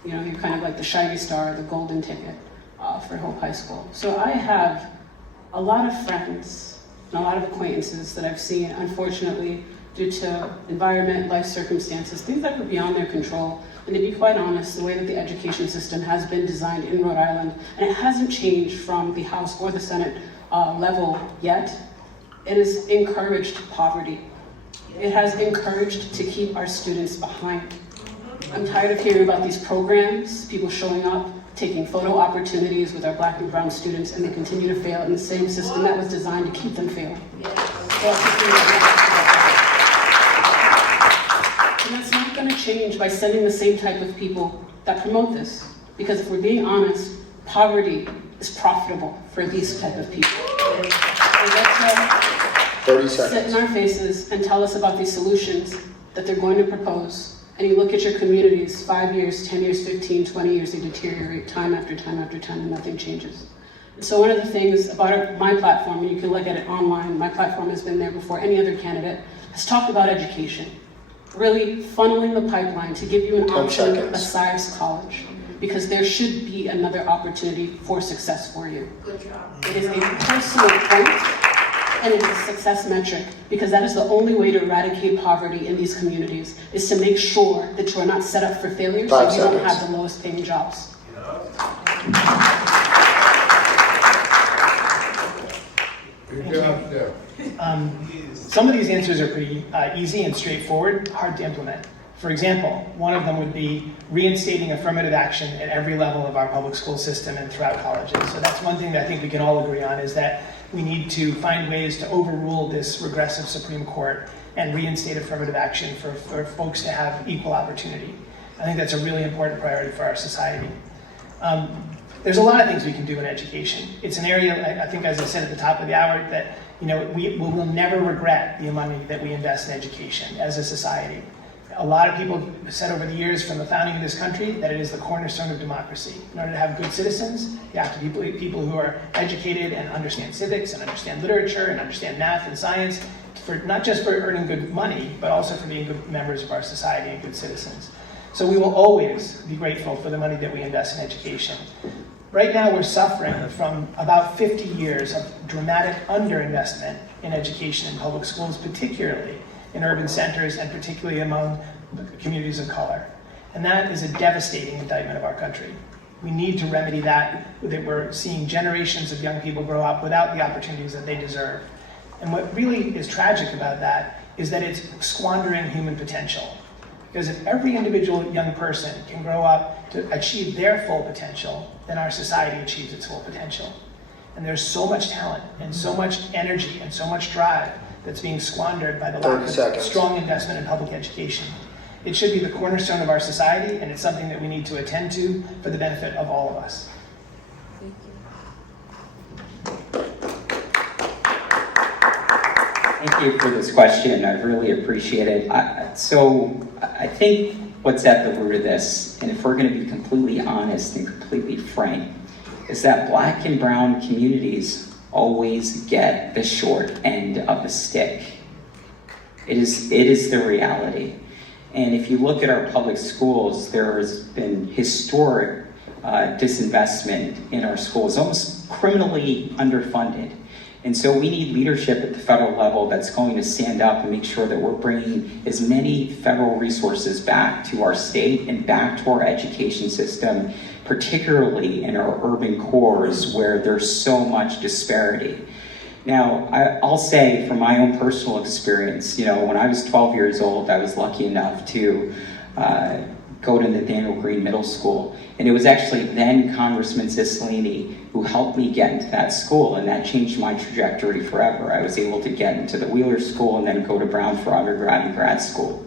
you know, you're kind of like the shiny star, the golden ticket for Hope High School. So I have a lot of friends and a lot of acquaintances that I've seen, unfortunately, due to environment, life circumstances, things that were beyond their control. And to be quite honest, the way that the education system has been designed in Rhode Island, and it hasn't changed from the House or the Senate level yet, it has encouraged poverty. It has encouraged to keep our students behind. I'm tired of hearing about these programs, people showing up, taking photo opportunities with our Black and brown students, and they continue to fail in the same system that was designed to keep them failing. And that's not going to change by sending the same type of people that promote this. Because if we're being honest, poverty is profitable for these type of people. So let's sit in our faces and tell us about these solutions that they're going to propose. And you look at your communities, 5 years, 10 years, 15, 20 years, they deteriorate time after time after time, and nothing changes. And so one of the things about my platform, and you can look at it online, my platform has been there before any other candidate, has talked about education. Really funneling the pipeline to give you an option besides college. because there should be another opportunity for success for you. Good job. It is a personal point, and it is a success metric, because that is the only way to eradicate poverty in these communities, is to make sure that you are not set up for failure so you don't have the lowest paying jobs. Good job, Phil. Some of these answers are pretty easy and straightforward, hard to implement. For example, one of them would be reinstating affirmative action at every level of our public school system and throughout colleges. So that's one thing that I think we can all agree on, is that we need to find ways to overrule this regressive Supreme Court and reinstate affirmative action for folks to have equal opportunity. I think that's a really important priority for our society. There's a lot of things we can do in education. It's an area, I think, as I said at the top of the hour, that we will never regret the money that we invest in education as a society. A lot of people have said over the years from the founding of this country that it is the cornerstone of democracy. In order to have good citizens, you have to be people who are educated and understand civics and understand literature and understand math and science, not just for earning good money, but also for being good members of our society and good citizens. So we will always be grateful for the money that we invest in education. Right now, we're suffering from about 50 years of dramatic underinvestment in education in public schools, particularly in urban centers and particularly among communities of color. And that is a devastating indictment of our country. We need to remedy that we're seeing generations of young people grow up without the opportunities that they deserve. And what really is tragic about that is that it's squandering human potential. Because if every individual young person can grow up to achieve their full potential, then our society achieves its full potential. And there's so much talent and so much energy and so much drive that's being squandered by the lack of strong investment in public education. It should be the cornerstone of our society, and it's something that we need to attend to for the benefit of all of us. Thank you for this question. I really appreciate it. So I think what's at the root of this, and if we're going to be completely honest and completely frank, is that Black and brown communities always get the short end of the stick. It is the reality. And if you look at our public schools, there has been historic disinvestment in our schools, almost criminally underfunded. And so we need leadership at the federal level that's going to stand up and make sure that we're bringing as many federal resources back to our state and back to our education system, particularly in our urban cores where there's so much disparity. Now, I'll say from my own personal experience, when I was 12 years old, I was lucky enough to go to Nathaniel Green Middle School. And it was actually then Congressman Cicilline who helped me get into that school, and that changed my trajectory forever. I was able to get into the Wheeler School and then go to Brown for undergrad and grad school.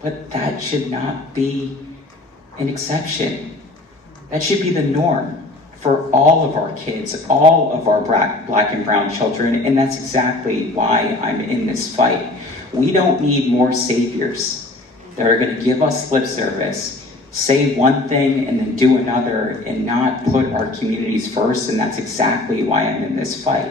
But that should not be an exception. That should be the norm for all of our kids, all of our Black and brown children, and that's exactly why I'm in this fight. We don't need more saviors that are going to give us lip service, say one thing and then do another, and not put our communities first, and that's exactly why I'm in this fight.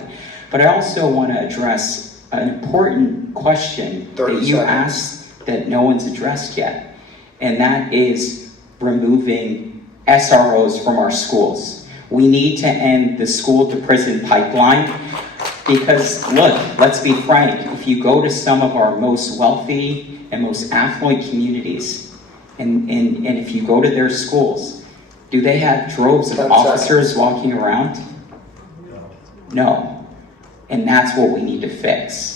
But I also want to address an important question that you asked that no one's addressed yet, and that is removing SROs from our schools. We need to end the school to prison pipeline, because look, let's be frank, if you go to some of our most wealthy and most affluent communities, and if you go to their schools, do they have droves of officers walking around? No. And that's what we need to fix.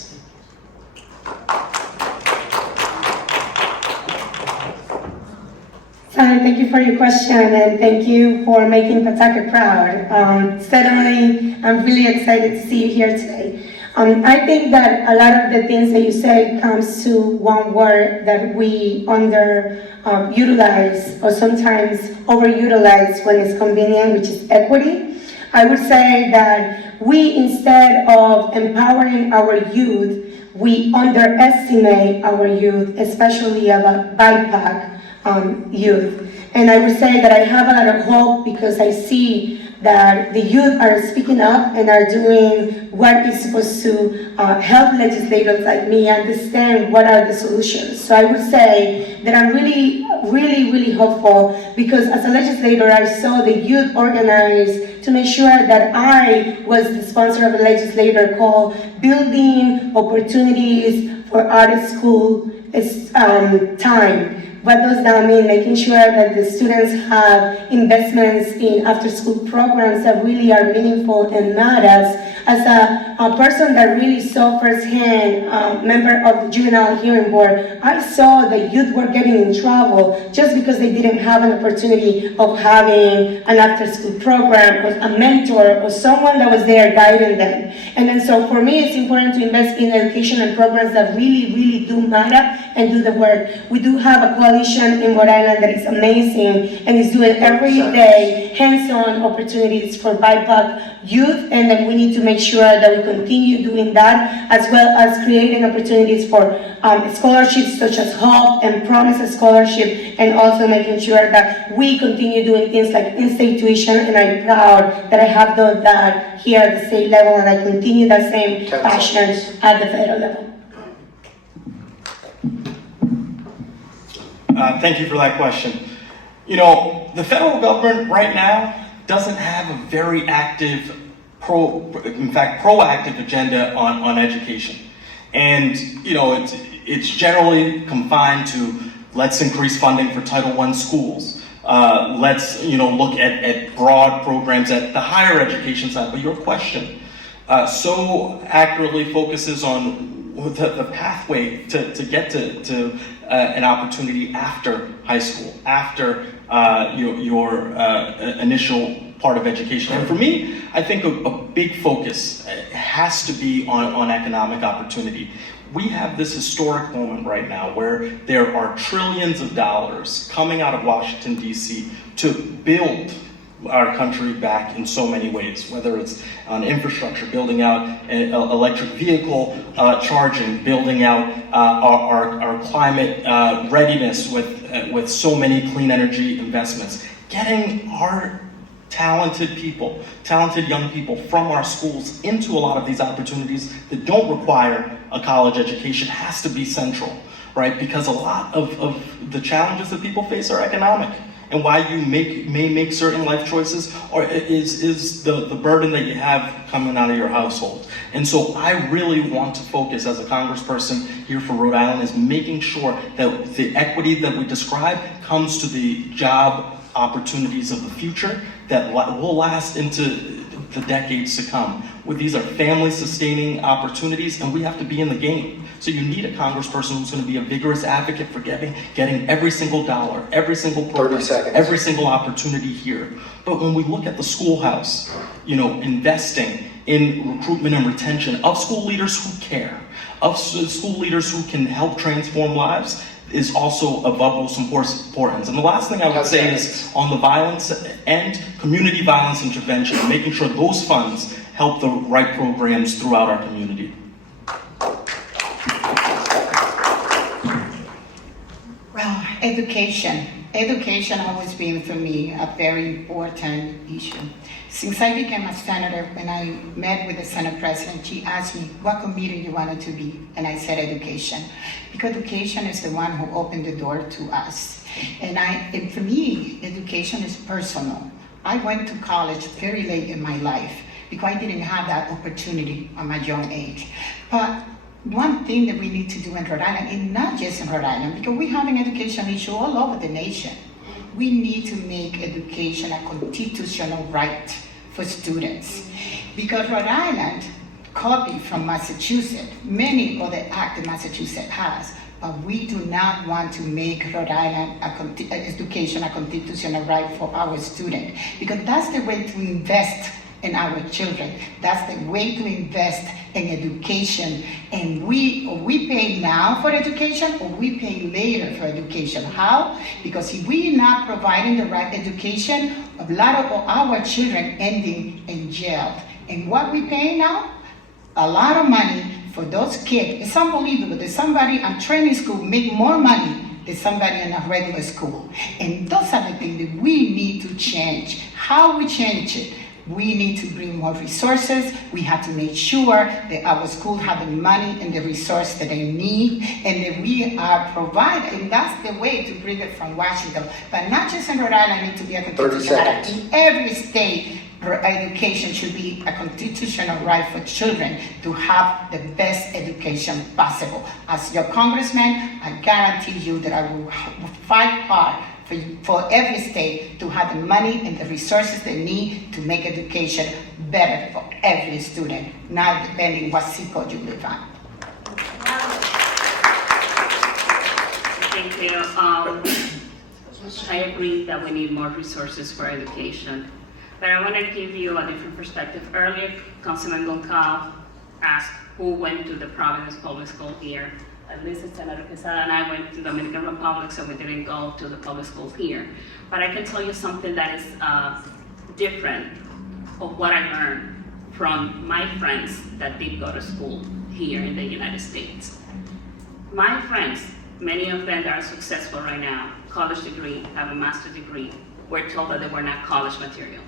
Thank you for your question, and thank you for making Pawtucket proud. Certainly, I'm really excited to see you here today. I think that a lot of the things that you said comes to one word that we underutilize or sometimes overutilize when it's convenient, which is equity. I would say that we, instead of empowering our youth, we underestimate our youth, especially our BIPOC youth. And I would say that I have a lot of hope because I see that the youth are speaking up and are doing what is supposed to help legislators like me understand what are the solutions. So I would say that I'm really, really, really hopeful, because as a legislator, I saw the youth organize to make sure that I was the sponsor of a legislator called Building Opportunities for Art School Time. What does that mean? Making sure that the students have investments in after-school programs that really are meaningful and matters. As a person that really saw firsthand, member of the Juvenile Hearing Board, I saw that youth were getting in trouble just because they didn't have an opportunity of having an after-school program, or a mentor, or someone that was there guiding them. And then so for me, it's important to invest in education and programs that really, really do matter and do the work. We do have a coalition in Rhode Island that is amazing and is doing every day hands-on opportunities for BIPOC youth, and then we need to make sure that we continue doing that, as well as creating opportunities for scholarships such as HOPE and Promise Scholarship, and also making sure that we continue doing things like in-state tuition, and I'm proud that I have done that here at the state level, and I continue that same passion at the federal level. Thank you for that question. You know, the federal government right now doesn't have a very active, proactive agenda on education. And, you know, it's generally confined to, let's increase funding for Title I schools. Let's, you know, look at broad programs at the higher education side. But your question so accurately focuses on the pathway to get to an opportunity after high school, after your initial part of education. And for me, I think a big focus has to be on economic opportunity. We have this historic moment right now where there are trillions of dollars coming out of Washington, D.C. to build our country back in so many ways, whether it's on infrastructure, building out electric vehicle charging, building out our climate readiness with so many clean energy investments, getting our talented people, talented young people from our schools into a lot of these opportunities that don't require a college education has to be central, right? Because a lot of the challenges that people face are economic. And why you may make certain life choices or is the burden that you have coming out of your household. And so I really want to focus as a congressperson here for Rhode Island is making sure that the equity that we describe comes to the job opportunities of the future that will last into the decades to come. These are family-sustaining opportunities, and we have to be in the game. So you need a congressperson who's going to be a vigorous advocate for getting every single dollar, every single program, every single opportunity here. But when we look at the schoolhouse, you know, investing in recruitment and retention of school leaders who care, of school leaders who can help transform lives, is also of utmost importance. And the last thing I would say is on the violence and community violence intervention, making sure those funds help the right programs throughout our community. Well, education. Education always been for me a very important issue. Since I became a senator, when I met with the Senate President, she asked me what committee you wanted to be, and I said education. Because education is the one who opened the door to us. And for me, education is personal. I went to college very late in my life because I didn't have that opportunity at my young age. But one thing that we need to do in Rhode Island, and not just in Rhode Island, because we have an education issue all over the nation. We need to make education a constitutional right for students. Because Rhode Island copied from Massachusetts, many other acts that Massachusetts has, but we do not want to make Rhode Island education a constitutional right for our students. Because that's the way to invest in our children. That's the way to invest in education. And we pay now for education or we pay later for education. How? Because if we're not providing the right education, a lot of our children ending in jail. And what we pay now? A lot of money for those kids. It's unbelievable that somebody in training school make more money than somebody in a regular school. And those are the things that we need to change. How we change it? We need to bring more resources. We have to make sure that our school have the money and the resource that they need, and that we are providing. And that's the way to bring it from Washington. But not just in Rhode Island, need to be a 30 seconds. in every state. Education should be a constitutional right for children to have the best education possible. As your congressman, I guarantee you that I will fight hard for every state to have the money and the resources they need to make education better for every student, not depending what zip code you live on. Thank you. I agree that we need more resources for education, but I want to give you a different perspective. Earlier, Councilman Goncalves asked who went to the Providence Public School here. At least Senator Quesada and I went to Dominican Republic, so we didn't go to the public schools here. But I can tell you something that is different of what I learned from my friends that did go to school here in the United States. My friends, many of them that are successful right now, college degree, have a master's degree, were told that they were not college material.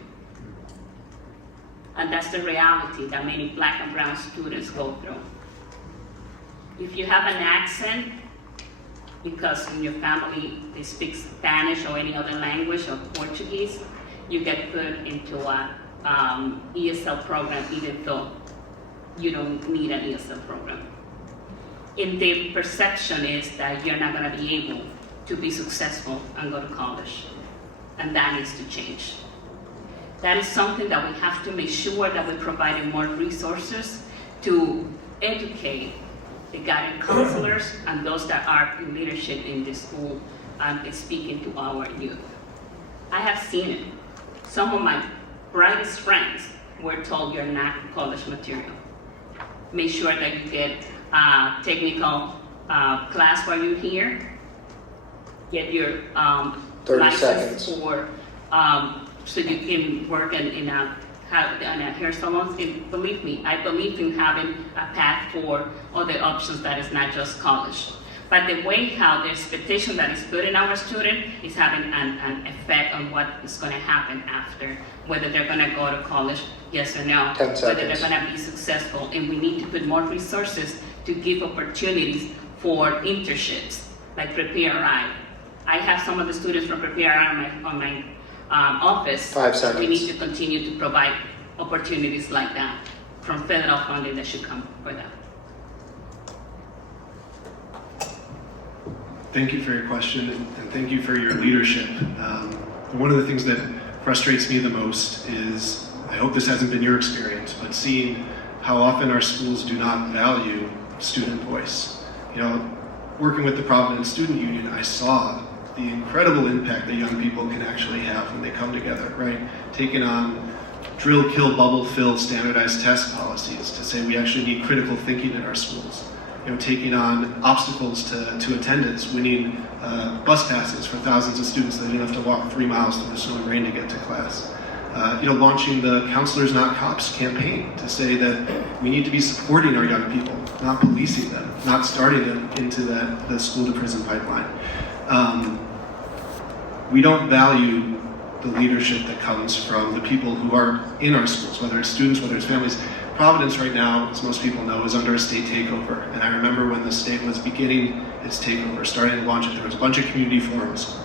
And that's the reality that many Black and brown students go through. If you have an accent, because in your family they speak Spanish or any other language or Portuguese, you get put into a ESL program even though you don't need an ESL program. And the perception is that you're not going to be able to be successful and go to college. And that needs to change. That is something that we have to make sure that we're providing more resources to educate the guidance counselors and those that are in leadership in the school and speaking to our youth. I have seen it. Some of my brightest friends were told you're not college material. Make sure that you get a technical class while you're here. Get your 30 license seconds. for so you can work in a hair salons. And believe me, I believe in having a path for other options that is not just college. But the way how the expectation that is put in our student is having an effect on what is going to happen after, whether they're going to go to college, yes or no, 10 whether seconds. they're going to be successful. And we need to put more resources to give opportunities for internships, like Prepare RI. I have some of the students from Prepare RI on my office. 5 seconds. We need to continue to provide opportunities like that from federal funding that should come for that. Thank you for your question, and thank you for your leadership. One of the things that frustrates me the most is, I hope this hasn't been your experience, but seeing how often our schools do not value student voice. You know, working with the Providence Student Union, I saw the incredible impact that young people can actually have when they come together, right? Taking on drill, kill, bubble, fill, standardized test policies to say we actually need critical thinking in our schools. You know, taking on obstacles to attendance, winning bus passes for thousands of students that didn't have to walk 3 miles through the snow and rain to get to class. You know, launching the Counselors Not Cops campaign to say that we need to be supporting our young people, not policing them, not starting them into the school to prison pipeline. We don't value the leadership that comes from the people who are in our schools, whether it's students, whether it's families. Providence right now, as most people know, is under a state takeover. And I remember when the state was beginning its takeover, starting to launch it, there was a bunch of community forums.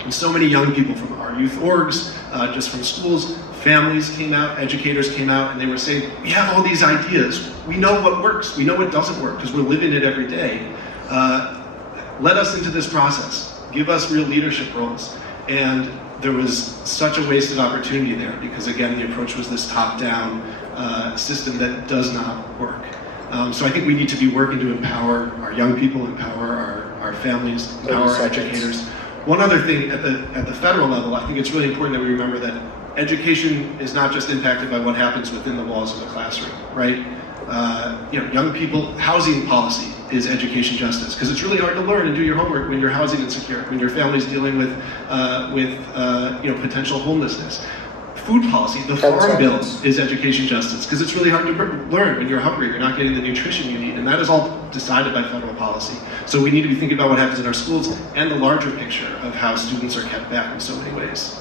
And so many young people from our youth orgs, just from schools, families came out, educators came out, and they were saying, we have all these ideas. We know what works. We know what doesn't work because we're living it every day. Let us into this process. Give us real leadership roles. And there was such a wasted opportunity there because, again, the approach was this top-down system that does not work. So I think we need to be working to empower our young people, empower our families, empower our educators. One other thing at the federal level, I think it's really important that we remember that education is not just impacted by what happens within the walls of the classroom, right? You know, young people, housing policy is education justice because it's really hard to learn and do your homework when you're housing insecure, when your family's dealing with you know, potential homelessness. Food policy, the farm bill is education justice because it's really hard to learn when you're hungry, you're not getting the nutrition you need, and that is all decided by federal policy. So we need to be thinking about what happens in our schools and the larger picture of how students are kept back in so many ways.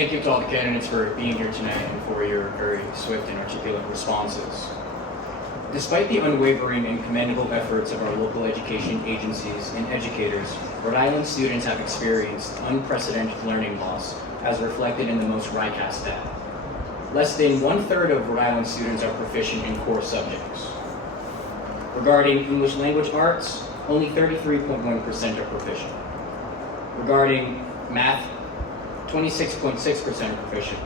thank you to all the candidates for being here tonight and for your very swift and articulate responses. Despite the unwavering and commendable efforts of our local education agencies and educators, Rhode Island students have experienced unprecedented learning loss as reflected in the most RICAS data. Less than 1/3 of Rhode Island students are proficient in core subjects. Regarding English language arts, only 33.1% are proficient. Regarding math, 26.6% are proficient.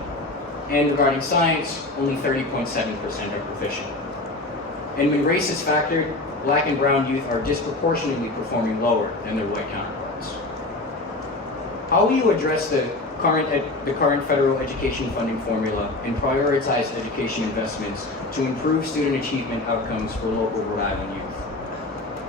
And regarding science, only 30.7% are proficient. And when race is factored, Black and brown youth are disproportionately performing lower than their white counterparts. How will you address the current federal education funding formula and prioritize education investments to improve student achievement outcomes for local Rhode Island youth?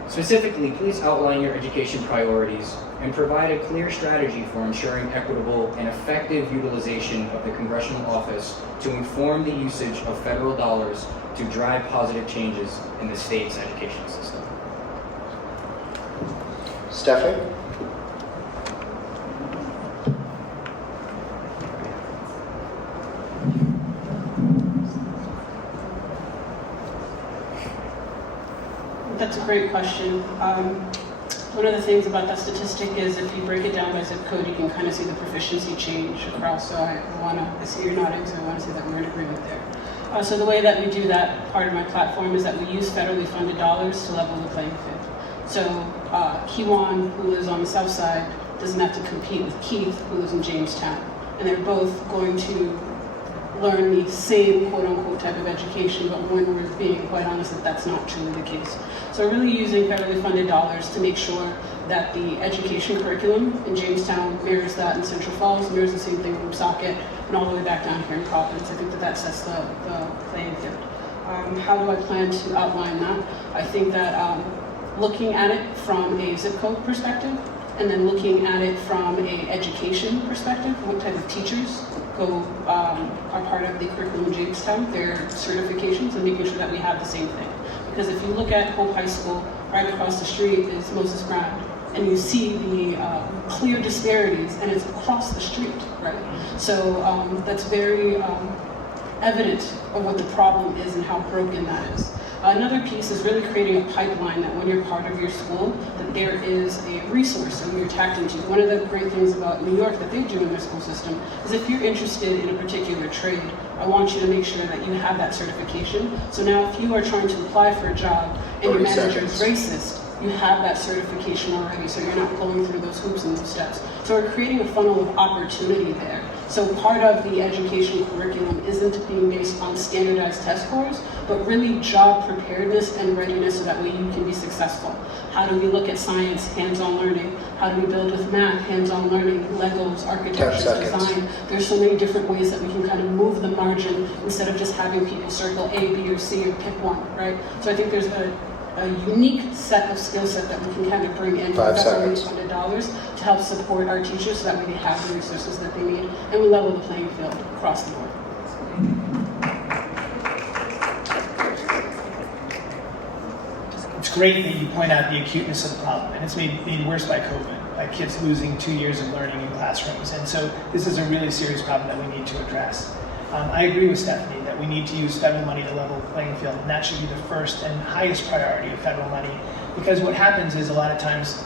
Specifically, please outline your education priorities and provide a clear strategy for ensuring equitable and effective utilization of the congressional office to inform the usage of federal dollars to drive positive changes in the state's education system. Stephanie? That's a great question. One of the things about that statistic is if you break it down by zip code, you can kind of see the proficiency change across. So I see you're nodding, so I want to say that we're in agreement there. So the way that we do that, part of my platform, is that we use federally funded dollars to level the playing field. So Kiwan, who lives on the south side, doesn't have to compete with Keith, who lives in Jamestown. And they're both going to learn the same quote-unquote type of education, but when we're being quite honest that that's not truly the case. So we're really using federally funded dollars to make sure that the education curriculum in Jamestown mirrors that in Central Falls, mirrors the same thing from Socket, and all the way back down here in Providence. I think that sets the playing field. How do I plan to outline that? I think that looking at it from a zip code perspective, and then looking at it from a education perspective, what type of teachers are part of the curriculum in Jamestown, their certifications, and making sure that we have the same thing. Because if you look at Hope High School, right across the street is Moses Brown, and you see the clear disparities, and it's across the street, right? So that's very evident of what the problem is and how broken that is. Another piece is really creating a pipeline that when you're part of your school, that there is a resource that you're tapped into. One of the great things about New York that they do in their school system is if you're interested in a particular trade, I want you to make sure that you have that certification. So now if you are trying to apply for a job and your manager is racist, you have that certification already, so you're not going through those hoops and those steps. So we're creating a funnel of opportunity there. So part of the education curriculum isn't being based on standardized test scores, but really job preparedness and readiness so that way you can be successful. How do we look at science, hands-on learning? How do we build with math, hands-on learning, Legos, architecture, design? There's so many different ways that we can kind of move the margin instead of just having people circle A, B, or C, or pick one, right? So I think there's a unique set of skill set that we can kind of bring in with federally funded dollars to help support our teachers so that way they have the resources that they need, and we level the playing field across the board. It's great that you point out the acuteness of the problem, and it's made worse by COVID, by kids losing 2 years of learning in classrooms. And so this is a really serious problem that we need to address. I agree with Stephanie that we need to use federal money to level the playing field, and that should be the first and highest priority of federal money. Because what happens is a lot of times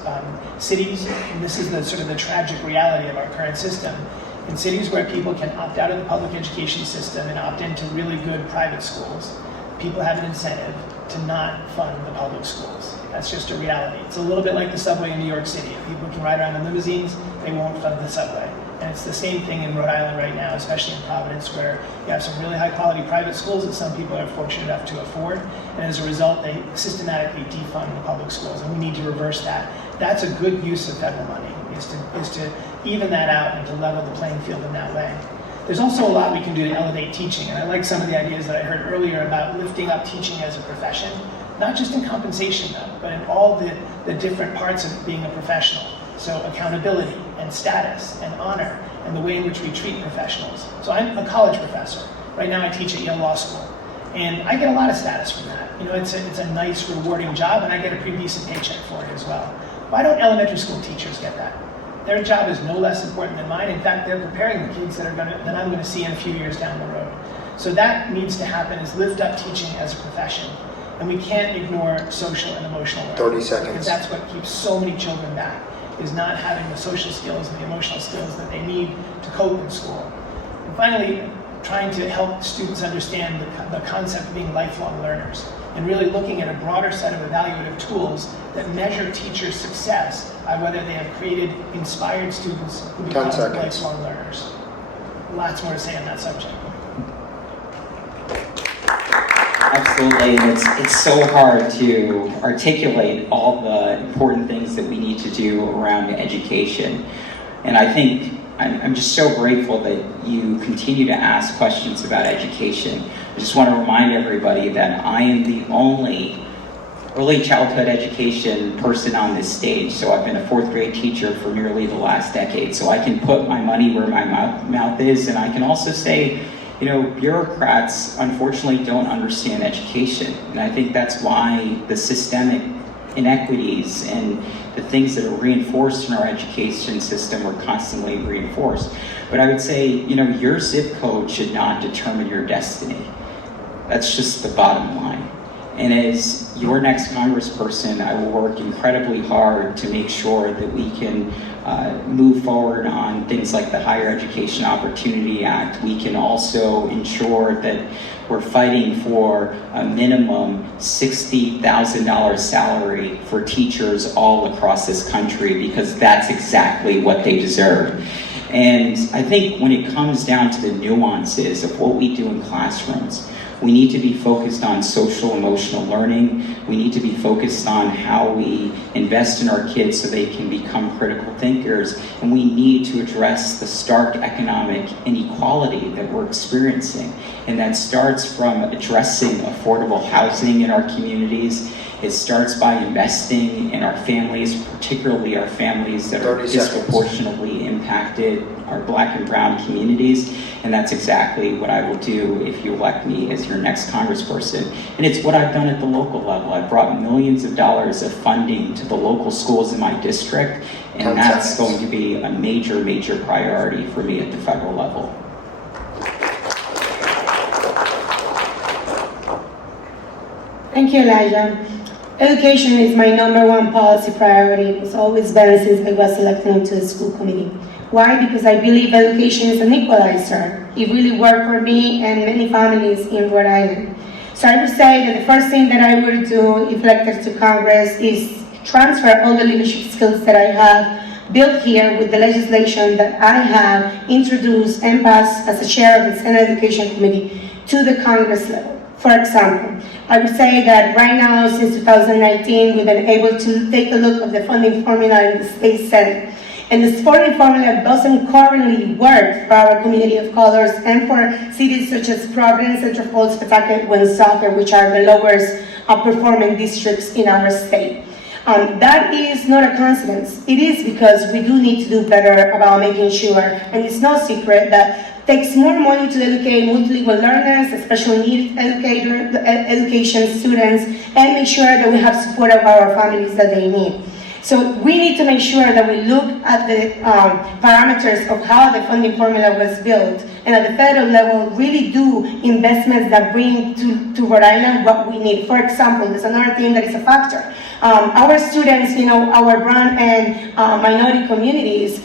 cities, and this is the sort of the tragic reality of our current system, in cities where people can opt out of the public education system and opt into really good private schools, people have an incentive to not fund the public schools. That's just a reality. It's a little bit like the subway in New York City. If people can ride around in limousines, they won't fund the subway. And it's the same thing in Rhode Island right now, especially in Providence, where you have some really high quality private schools that some people are fortunate enough to afford. And as a result, they systematically defund the public schools, and we need to reverse that. That's a good use of federal money, is to even that out and to level the playing field in that way. There's also a lot we can do to elevate teaching, and I like some of the ideas that I heard earlier about lifting up teaching as a profession, not just in compensation though, but in all the different parts of being a professional. So accountability and status and honor and the way in which we treat professionals. So I'm a college professor. Right now I teach at Yale Law School. And I get a lot of status from that. You know, it's a nice, rewarding job, and I get a pretty decent paycheck for it as well. Why don't elementary school teachers get that? their job is no less important than mine. In fact, they're preparing the kids that I'm going to see in a few years down the road. So that needs to happen, is lift up teaching as a profession. And we can't ignore social and emotional learning. 30 seconds. Because that's what keeps so many children back, is not having the social skills and the emotional skills that they need to cope in school. And finally, trying to help students understand the concept of being lifelong learners, and really looking at a broader set of evaluative tools that measure teachers' success by whether they have created inspired students who become lifelong learners. Lots more to say on that subject. Absolutely, and it's so hard to articulate all the important things that we need to do around education. And I think I'm just so grateful that you continue to ask questions about education. I just want to remind everybody that I am the only early childhood education person on this stage. So I've been a 4th grade teacher for nearly the last decade. So I can put my money where my mouth is, and I can also say, you know, bureaucrats unfortunately don't understand education. And I think that's why the systemic inequities and the things that are reinforced in our education system are constantly reinforced. But I would say, you know, your zip code should not determine your destiny. That's just the bottom line. And as your next congressperson, I will work incredibly hard to make sure that we can move forward on things like the Higher Education Opportunity Act. We can also ensure that we're fighting for a minimum $60,000 salary for teachers all across this country, because that's exactly what they deserve. And I think when it comes down to the nuances of what we do in classrooms, we need to be focused on social emotional learning. We need to be focused on how we invest in our kids so they can become critical thinkers. And we need to address the stark economic inequality that we're experiencing. And that starts from addressing affordable housing in our communities. It starts by investing in our families, particularly our families that are disproportionately impacted, our Black and brown communities. And that's exactly what I will do if you elect me as your next congressperson. And it's what I've done at the local level. I've brought millions of dollars of funding to the local schools in my district, and that's going to be a major, major priority for me at the federal level. Thank you, Elijah. Education is my #1 policy priority. It's always been since I was elected into the school committee. Why? Because I believe education is an equalizer. It really worked for me and many families in Rhode Island. So I would say that the first thing that I would do if elected to Congress is transfer all the leadership skills that I have built here with the legislation that I have introduced and passed as a chair of the Senate Education Committee to the Congress level. For example, I would say that right now, since 2019, we've been able to take a look at the funding formula in the state Senate. And this funding formula doesn't currently work for our community of colors and for cities such as Providence, Central Falls, Pawtucket, Woonsocket, which are the lowest performing districts in our state. That is not a coincidence. It is because we do need to do better about making sure, and it's no secret, that it takes more money to educate multilingual learners, special needs education students, and make sure that we have support of our families that they need. So we need to make sure that we look at the parameters of how the funding formula was built, and at the federal level really do investments that bring to Rhode Island what we need. For example, there's another thing that is a factor. Our students, our brown and minority communities,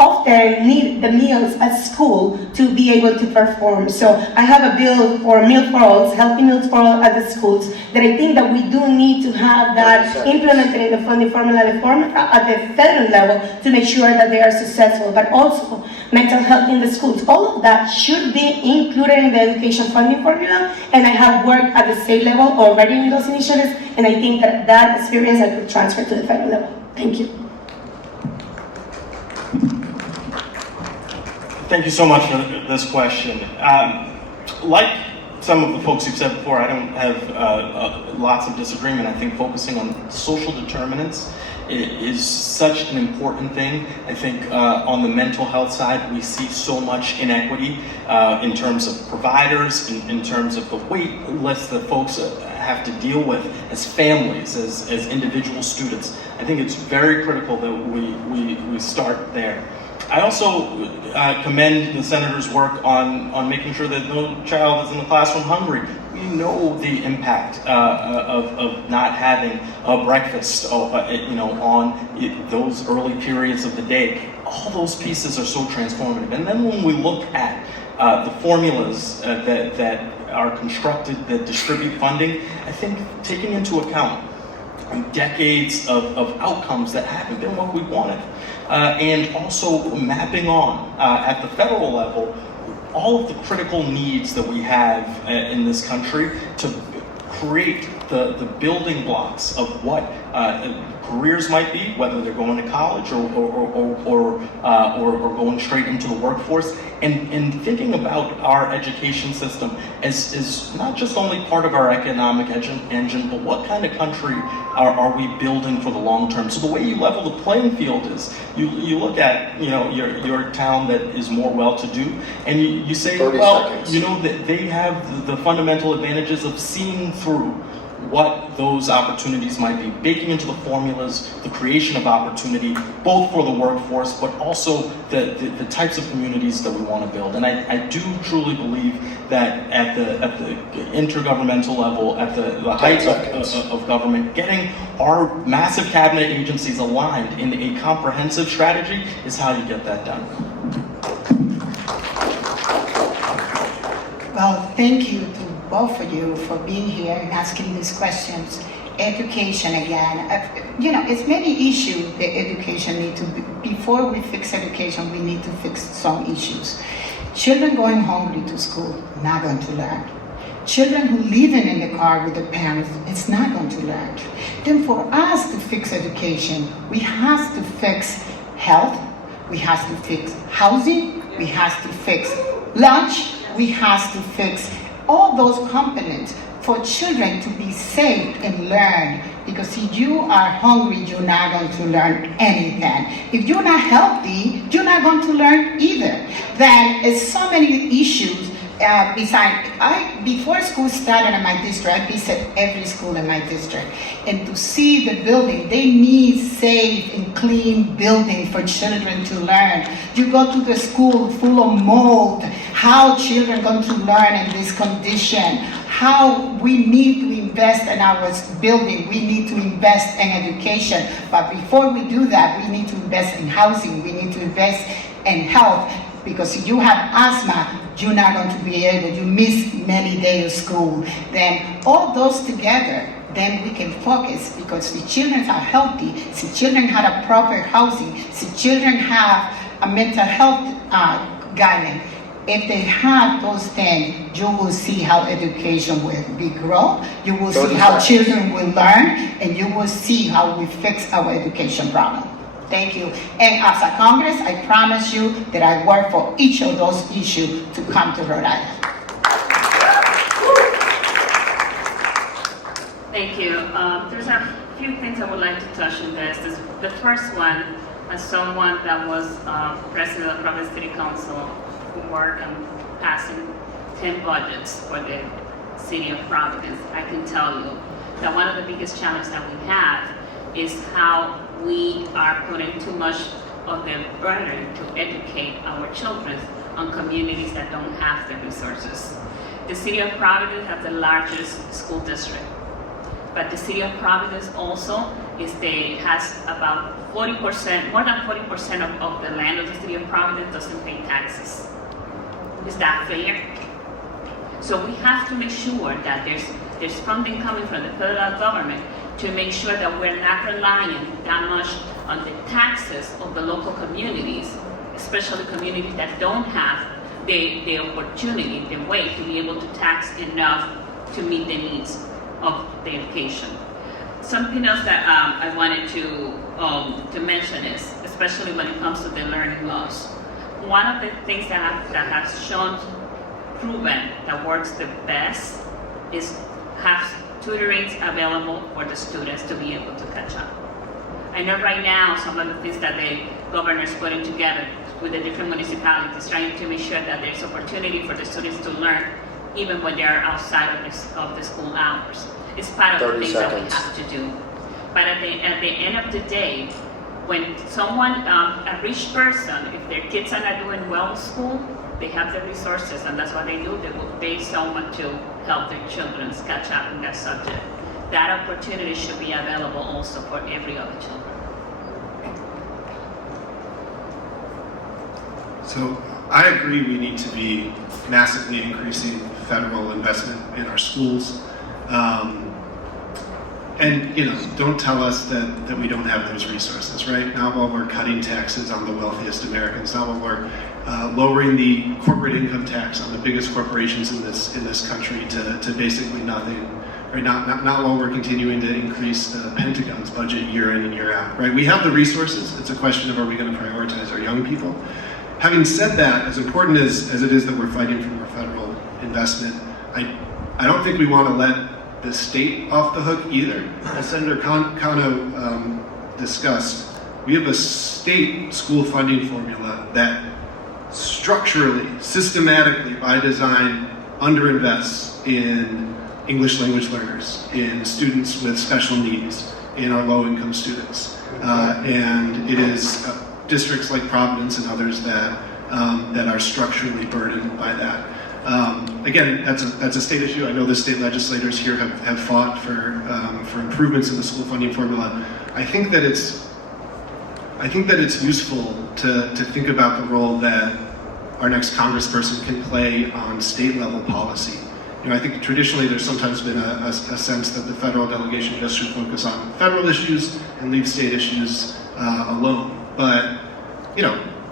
often need the meals at school to be able to perform. So I have a bill for meal for all, healthy meals for all at the schools, that I think that we do need to have that implemented in the funding formula at the federal level to make sure that they are successful, but also mental health in the schools. All of that should be included in the education funding formula, and I have worked at the state level already in those initiatives, and I think that that experience I could transfer to the federal level. Thank you. Thank you so much for this question. Like some of the folks you've said before, I don't have lots of disagreement. I think focusing on social determinants is such an important thing. I think on the mental health side, we see so much inequity in terms of providers, in terms of the wait list that folks have to deal with as families, as individual students. I think it's very critical that we start there. I also commend the Senator's work on making sure that no child is in the classroom hungry. We know the impact of not having a breakfast, on those early periods of the day. All those pieces are so transformative. And then when we look at the formulas that are constructed that distribute funding, I think taking into account decades of outcomes that haven't been what we wanted, and also mapping on at the federal level all of the critical needs that we have in this country to create the building blocks of what careers might be, whether they're going to college or going straight into the workforce, and thinking about our education system as not just only part of our economic engine, but what kind of country are we building for the long term? So the way you level the playing field is you look at your town that is more well-to-do, and you say, well, that they have the fundamental advantages of seeing through what those opportunities might be, baking into the formulas, the creation of opportunity, both for the workforce, but also the types of communities that we want to build. And I do truly believe that at the intergovernmental level, at the height of government, getting our massive cabinet agencies aligned in a comprehensive strategy is how you get that done. Well, thank you to both of you for being here and asking these questions. Education again, it's many issues that education need to be. Before we fix education, we need to fix some issues. Children going hungry to school, not going to learn. Children who living in the car with their parents, it's not going to learn. Then for us to fix education, we have to fix health, we have to fix housing, we have to fix lunch, we have to fix all those components for children to be safe and learn. Because if you are hungry, you're not going to learn anything. If you're not healthy, you're not going to learn either. Then it's so many issues. Before school started in my district, I visited every school in my district. And to see the building, they need safe and clean building for children to learn. You go to the school full of mold, how children going to learn in this condition, how we need to invest in our building, we need to invest in education. But before we do that, we need to invest in housing, we need to invest in health. Because if you have asthma, you're not going to be able, you miss many days of school. Then all those together, then we can focus, because the children are healthy, the children have a proper housing, the children have a mental health guideline. If they have those things, you will see how education will be grown, you will see how children will learn, and you will see how we fix our education problem. Thank you. And as a Congress, I promise you that I work for each of those issues to come to Rhode Island. Thank you. There's a few things I would like to touch on this. The first one, as someone that was president of the Providence City Council, who worked on passing 10 budgets for the city of Providence, I can tell you that one of the biggest challenges that we have is how we are putting too much of the burden to educate our children on communities that don't have the resources. The city of Providence has the largest school district, but the city of Providence also has about 40%, more than 40% of the land of the city of Providence doesn't pay taxes. Is that fair? So we have to make sure that there's funding coming from the federal government to make sure that we're not relying that much on the taxes of the local communities, especially communities that don't have the opportunity, the way to be able to tax enough to meet the needs of the education. Something else that I wanted to mention is, especially when it comes to the learning loss, one of the things that has shown proven that works the best is have tutoring available for the students to be able to catch up. I know right now some of the things that the governor is putting together with the different municipalities, trying to make sure that there's opportunity for the students to learn even when they are outside of the school hours. It's part of the 30 things seconds. that we have to do. But at the end of the day, when someone, a rich person, if their kids are not doing well in school, they have the resources, and that's what they do. They will pay someone to help their children catch up in that subject. That opportunity should be available also for every other children. So I agree we need to be massively increasing federal investment in our schools. And don't tell us that we don't have those resources, right? Not while we're cutting taxes on the wealthiest Americans, not while we're lowering the corporate income tax on the biggest corporations in this country to basically nothing, right? Not while we're continuing to increase the Pentagon's budget year in and year out, right? We have the resources. It's a question of, are we going to prioritize our young people? Having said that, as important as it is that we're fighting for more federal investment, I don't think we want to let the state off the hook either. As Senator Cano discussed, we have a state school funding formula that structurally, systematically, by design, underinvests in English language learners, in students with special needs, in our low-income students. And it is districts like Providence and others that are structurally burdened by that. Again, that's a state issue. I know the state legislators here have fought for improvements in the school funding formula. I think that it's useful to think about the role that our next congressperson can play on state level policy. I think traditionally there's sometimes been a sense that the federal delegation just should focus on federal issues and leave state issues alone. But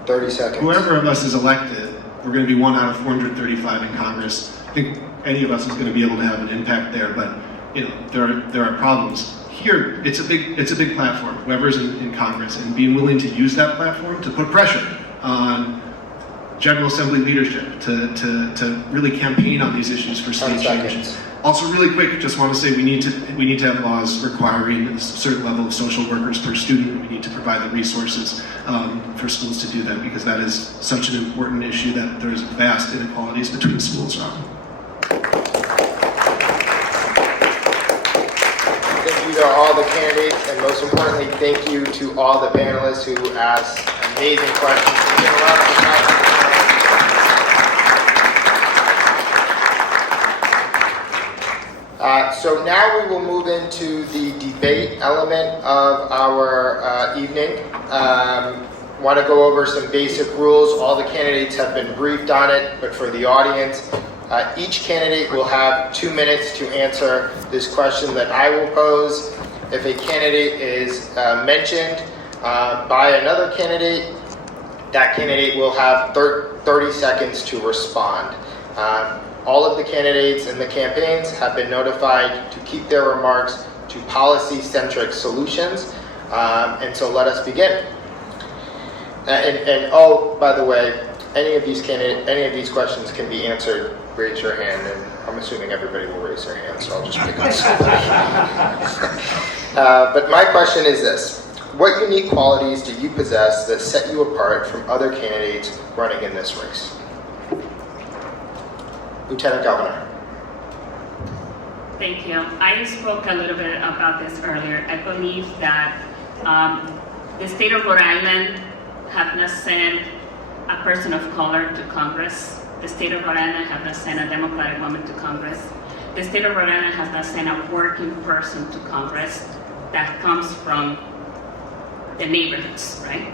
30 seconds. Whoever of us is elected, we're going to be 1 out of 435 in Congress. I think any of us is going to be able to have an impact there, but there are problems. Here, it's a big platform, whoever's in Congress, and being willing to use that platform to put pressure on General Assembly leadership to really campaign on these issues for state change. Also, really quick, just want to say we need to have laws requiring a certain level of social workers per student. We need to provide the resources for schools to do that, because that is such an important issue that there's vast inequalities between schools around. Thank you to all the candidates, and most importantly, thank you to all the panelists who asked amazing questions. So now we will move into the debate element of our evening. Want to go over some basic rules. All the candidates have been briefed on it, but for the audience, each candidate will have 2 minutes to answer this question that I will pose. If a candidate is mentioned by another candidate, that candidate will have 30 seconds to respond. All of the candidates in the campaigns have been notified to keep their remarks to policy-centric solutions. And so let us begin. And oh, by the way, any of these questions can be answered. Raise your hand, and I'm assuming everybody will raise their hand, so I'll just pick on somebody. But my question is this: what unique qualities do you possess that set you apart from other candidates running in this race? Lieutenant Governor. Thank you. I spoke a little bit about this earlier. I believe that the state of Rhode Island have not sent a person of color to Congress. The state of Rhode Island have not sent a Democratic woman to Congress. The state of Rhode Island has not sent a working person to Congress that comes from the neighborhoods, right?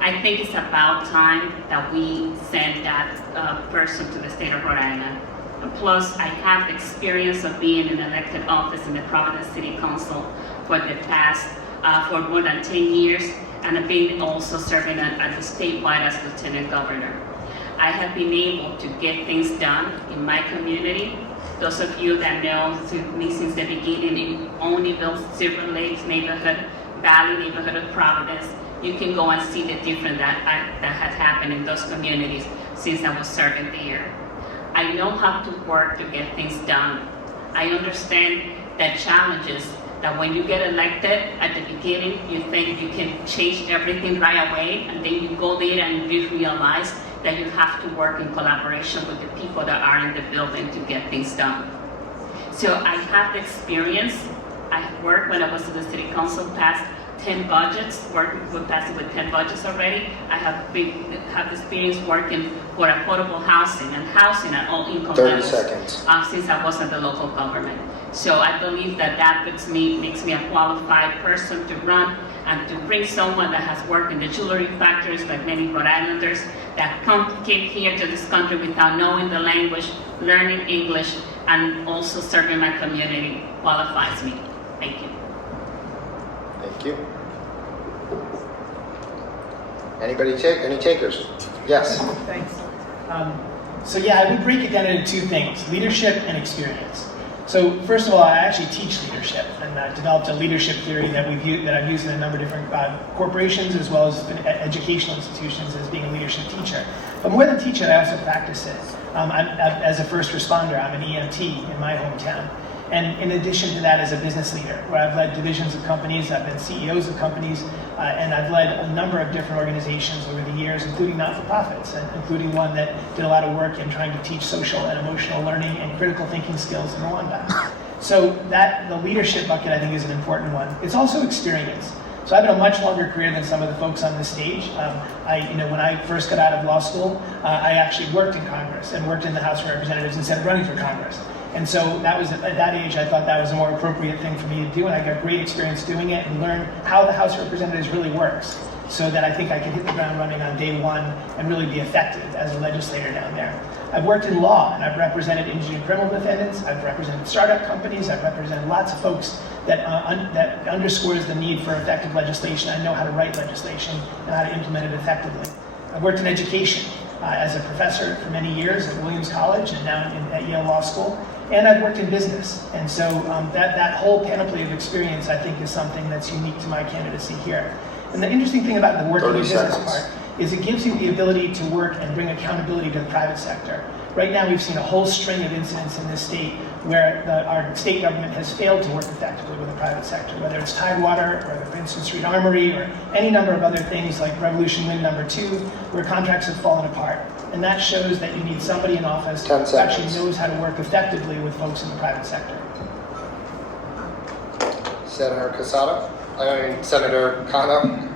I think it's about time that we send that person to the state of Rhode Island. And plus, I have the experience of being in elected office in the Providence City Council for the past, for more than 10 years, and I've been also serving at the statewide as Lieutenant Governor. I have been able to get things done in my community. Those of you that know me since the beginning in Olneyville, Silver Lakes neighborhood, Valley neighborhood of Providence, you can go and see the difference that has happened in those communities since I was serving there. I know how to work to get things done. I understand the challenges that when you get elected at the beginning, you think you can change everything right away, and then you go there and you realize that you have to work in collaboration with the people that are in the building to get things done. So I have the experience. I worked when I was in the city council, passed 10 budgets, we're passing with 10 budgets already. I have experience working for affordable housing and housing at all income 30 levels. seconds. Since I was in the local government. So I believe that makes me a qualified person to run and to bring someone that has worked in the jewelry factories like many Rhode Islanders that came here to this country without knowing the language, learning English, and also serving my community qualifies me. Thank you. Thank you. Anybody any takers? Yes. Thanks. So yeah, I would break it down into two things, leadership and experience. So first of all, I actually teach leadership, and I developed a leadership theory that I've used in a number of different corporations as well as educational institutions as being a leadership teacher. But more than teach it, I also practice it. As a first responder, I'm an EMT in my hometown. And in addition to that, as a business leader, where I've led divisions of companies, I've been CEOs of companies, and I've led a number of different organizations over the years, including not-for-profits, and including one that did a lot of work in trying to teach social and emotional learning and critical thinking skills in Rwanda. So the leadership bucket, I think, is an important one. It's also experience. So I've had a much longer career than some of the folks on this stage. When I first got out of law school, I actually worked in Congress and worked in the House of Representatives instead of running for Congress. And so that was, at that age, I thought that was a more appropriate thing for me to do, and I got great experience doing it and learned how the House of Representatives really works, so that I think I can hit the ground running on day one and really be effective as a legislator down there. I've worked in law, and I've represented indigent criminal defendants, I've represented startup companies, I've represented lots of folks that underscores the need for effective legislation. I know how to write legislation and how to implement it effectively. I've worked in education as a professor for many years at Williams College and now at Yale Law School. And I've worked in business, and so that whole panoply of experience, I think, is something that's unique to my candidacy here. And the interesting thing about the working in business part is it gives you the ability to work and bring accountability to the private sector. Right now, we've seen a whole string of incidents in this state where our state government has failed to work effectively with the private sector, whether it's Tidewater or the Vincent Street Armory or any number of other things like Revolution Wind No. 2, where contracts have fallen apart. And that shows that you need somebody in office who actually knows how to work effectively with folks in the private sector. Senator Kano.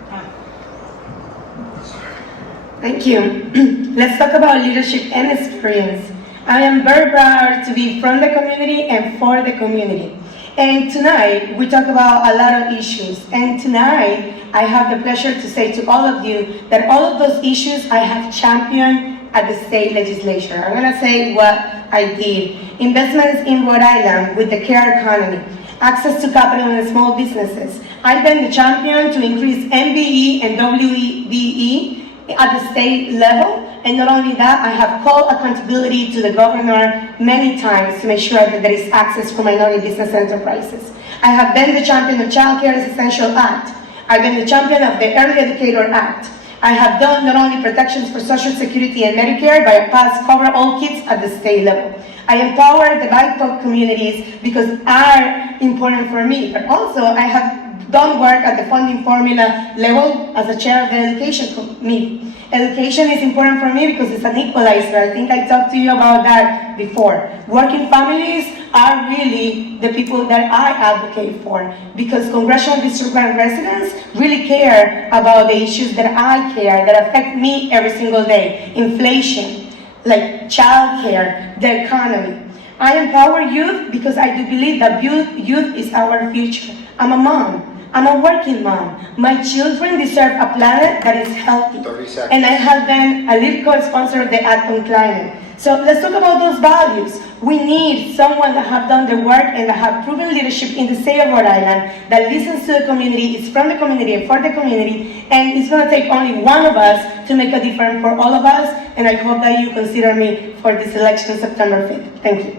Thank you. Let's talk about leadership and experience. I am very proud to be from the community and for the community. And tonight, we talk about a lot of issues. And tonight, I have the pleasure to say to all of you that all of those issues I have championed at the state legislature. I'm gonna say what I did. Investments in Rhode Island with the care economy, access to capital and small businesses. I've been the champion to increase MBE and WBE at the state level. And not only that, I have called accountability to the governor many times to make sure that there is access for minority business enterprises. I have been the champion of Child Care is Essential Act. I've been the champion of the Early Educator Act. I have done not only protections for Social Security and Medicare, but I passed cover all kids at the state level. I empower the BIPOC communities because are important for me, but also I have done work at the funding formula level as a chair of the education committee. Education is important for me because it's an equalizer. I think I talked to you about that before. Working families are really the people that I advocate for because Congressional District residents really care about the issues that I care, that affect me every single day. Inflation, like child care, the economy. I empower youth because I do believe that youth is our future. I'm a mom. I'm a working mom. My children deserve a planet that is healthy. 30 seconds. And I have been a lead co-sponsor of the Act on Climate. So let's talk about those values. We need someone that have done the work and that have proven leadership in the state of Rhode Island, that listens to the community, is from the community and for the community, and it's gonna take only one of us to make a difference for all of us, and I hope that you consider me for this election September 5th. Thank you.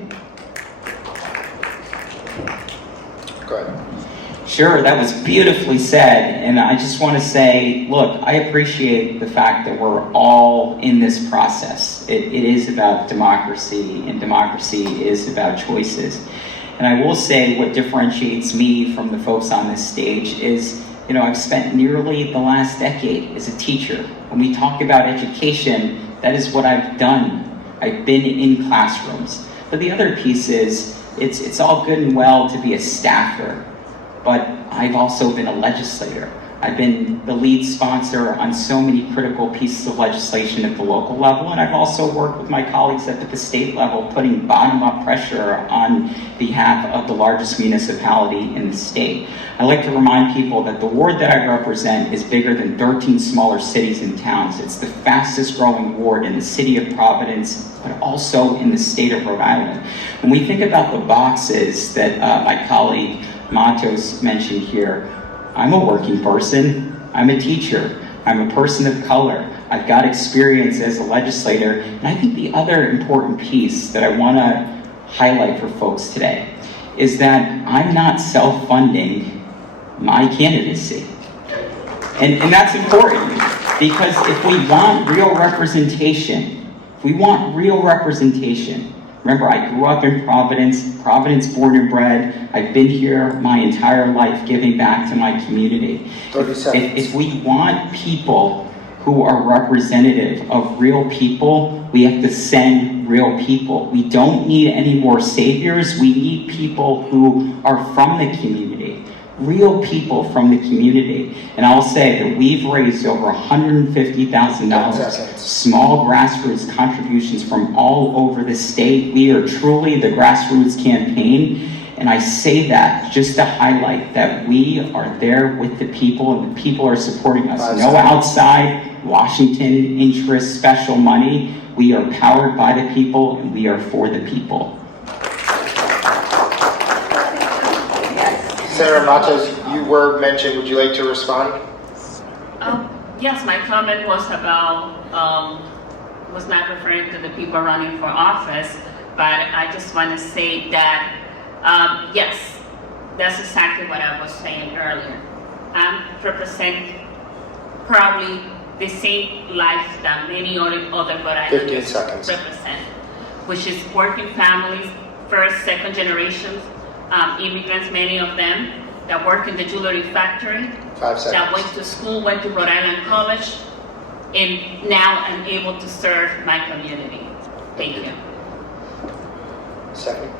Go ahead. Sure, that was beautifully said. And I just want to say, look, I appreciate the fact that we're all in this process. It is about democracy, and democracy is about choices. And I will say what differentiates me from the folks on this stage is, you know, I've spent nearly the last decade as a teacher. When we talk about education, that is what I've done. I've been in classrooms. But the other piece is, it's all good and well to be a staffer, but I've also been a legislator. I've been the lead sponsor on so many critical pieces of legislation at the local level, and I've also worked with my colleagues at the state level, putting bottom-up pressure on behalf of the largest municipality in the state. I like to remind people that the ward that I represent is bigger than 13 smaller cities and towns. It's the fastest growing ward in the city of Providence, but also in the state of Rhode Island. When we think about the boxes that my colleague Matos mentioned here, I'm a working person, I'm a teacher, I'm a person of color, I've got experience as a legislator, and I think the other important piece that I want to highlight for folks today is that I'm not self-funding my candidacy. And that's important, because if we want real representation, remember, I grew up in Providence born and bred. I've been here my entire life giving back to my community. 30 seconds. If we want people who are representative of real people, we have to send real people. We don't need any more saviors. We need people who are from the community, real people from the community. And I'll say that we've raised over $150,000, small grassroots contributions from all over the state. We are truly the grassroots campaign. And I say that just to highlight that we are there with the people, and the people are supporting us. No outside Washington interest, special money. We are powered by the people, and we are for the people. Senator Matos, you were mentioned. Would you like to respond? Yes, my comment was about, was not referring to the people running for office, but I just want to say that, yes, that's exactly what I was saying earlier. I represent probably the same life that many other Rhode Islanders represent, which is working families, first, second generations, immigrants, many of them, that work in the jewelry factory, 5 seconds. that went to school, went to Rhode Island College, and now I'm able to serve my community. Thank you. Second.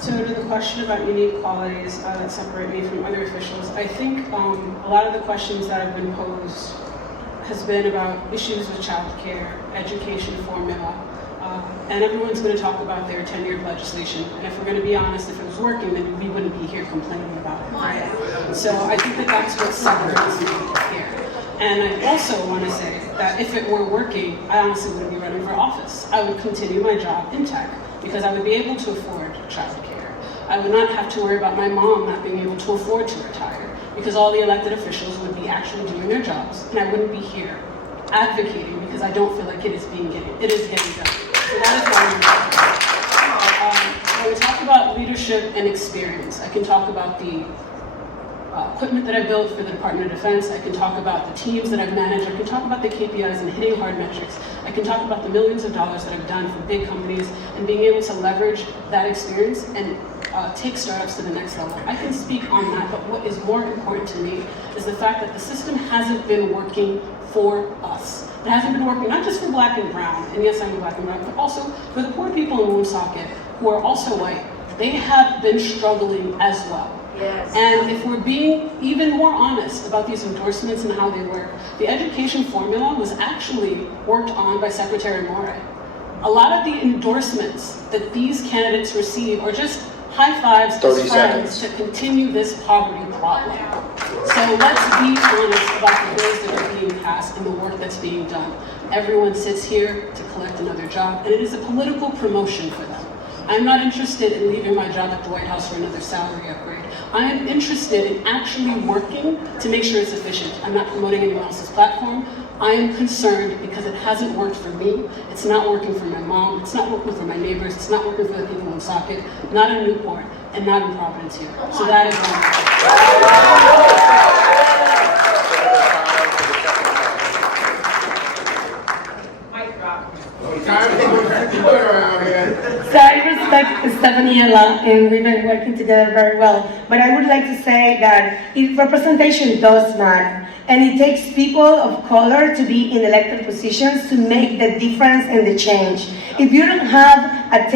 So to the question about unique qualities that separate me from other officials, I think a lot of the questions that have been posed has been about issues with childcare, education formula, and everyone's going to talk about their tenured legislation. And if we're going to be honest, if it was working, then we wouldn't be here complaining about it, right? So I think that that's what separates me here. And I also want to say that if it were working, I honestly wouldn't be running for office. I would continue my job in tech because I would be able to afford childcare. I would not have to worry about my mom not being able to afford to retire because all the elected officials would be actually doing their jobs, and I wouldn't be here advocating because I don't feel like it is getting done. So that is why when we talk about leadership and experience, I can talk about the equipment that I built for the Department of Defense. I can talk about the teams that I've managed. I can talk about the KPIs and hitting hard metrics. I can talk about the millions of dollars that I've done for big companies and being able to leverage that experience and take startups to the next level. I can speak on that, but what is more important to me is the fact that the system hasn't been working for us. It hasn't been working not just for black and brown, and yes, I'm black and brown, but also for the poor people in Woonsocket who are also white. They have been struggling as well. Yes. And if we're being even more honest about these endorsements and how they work, the education formula was actually worked on by Secretary Moore. A lot of the endorsements that these candidates receive are just high fives as friends to continue this poverty problem. So let's be honest about the bills that are being passed and the work that's being done. Everyone sits here to collect another job, and it is a political promotion for them. I'm not interested in leaving my job at the White House for another salary upgrade. I am interested in actually working to make sure it's efficient. I'm not promoting anyone else's platform. I am concerned because it hasn't worked for me. It's not working for my mom. It's not working for my neighbors. It's not working for the people in Socket, not in Newport, and not in Providence here. So that is respect Stephanie a lot, and we've been working together very well. But I would like to say that representation does matter. And it takes people of color to be in elected positions to make the difference and the change. If you don't have a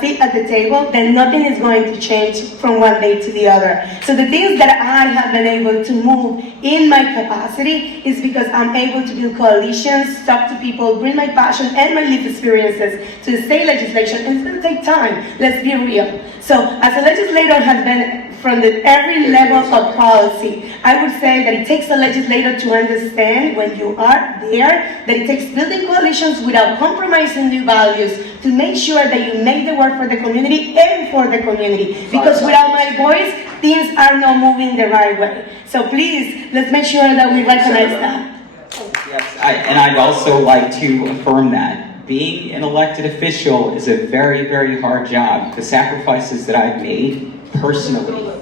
seat at the table, then nothing is going to change from one day to the other. So the things that I have been able to move in my capacity is because I'm able to build coalitions, talk to people, bring my passion and my lived experiences to the state legislation, and it's going to take time. Let's be real. So as a legislator has been from every level of policy, I would say that it takes a legislator to understand when you are there, that it takes building coalitions without compromising new values to make sure that you make the work for the community and for the community. Because without my voice, things are not moving the right way. So please, let's make sure that we recognize that. Yes, and I'd also like to affirm that. Being an elected official is a very, very hard job. The sacrifices that I've made personally,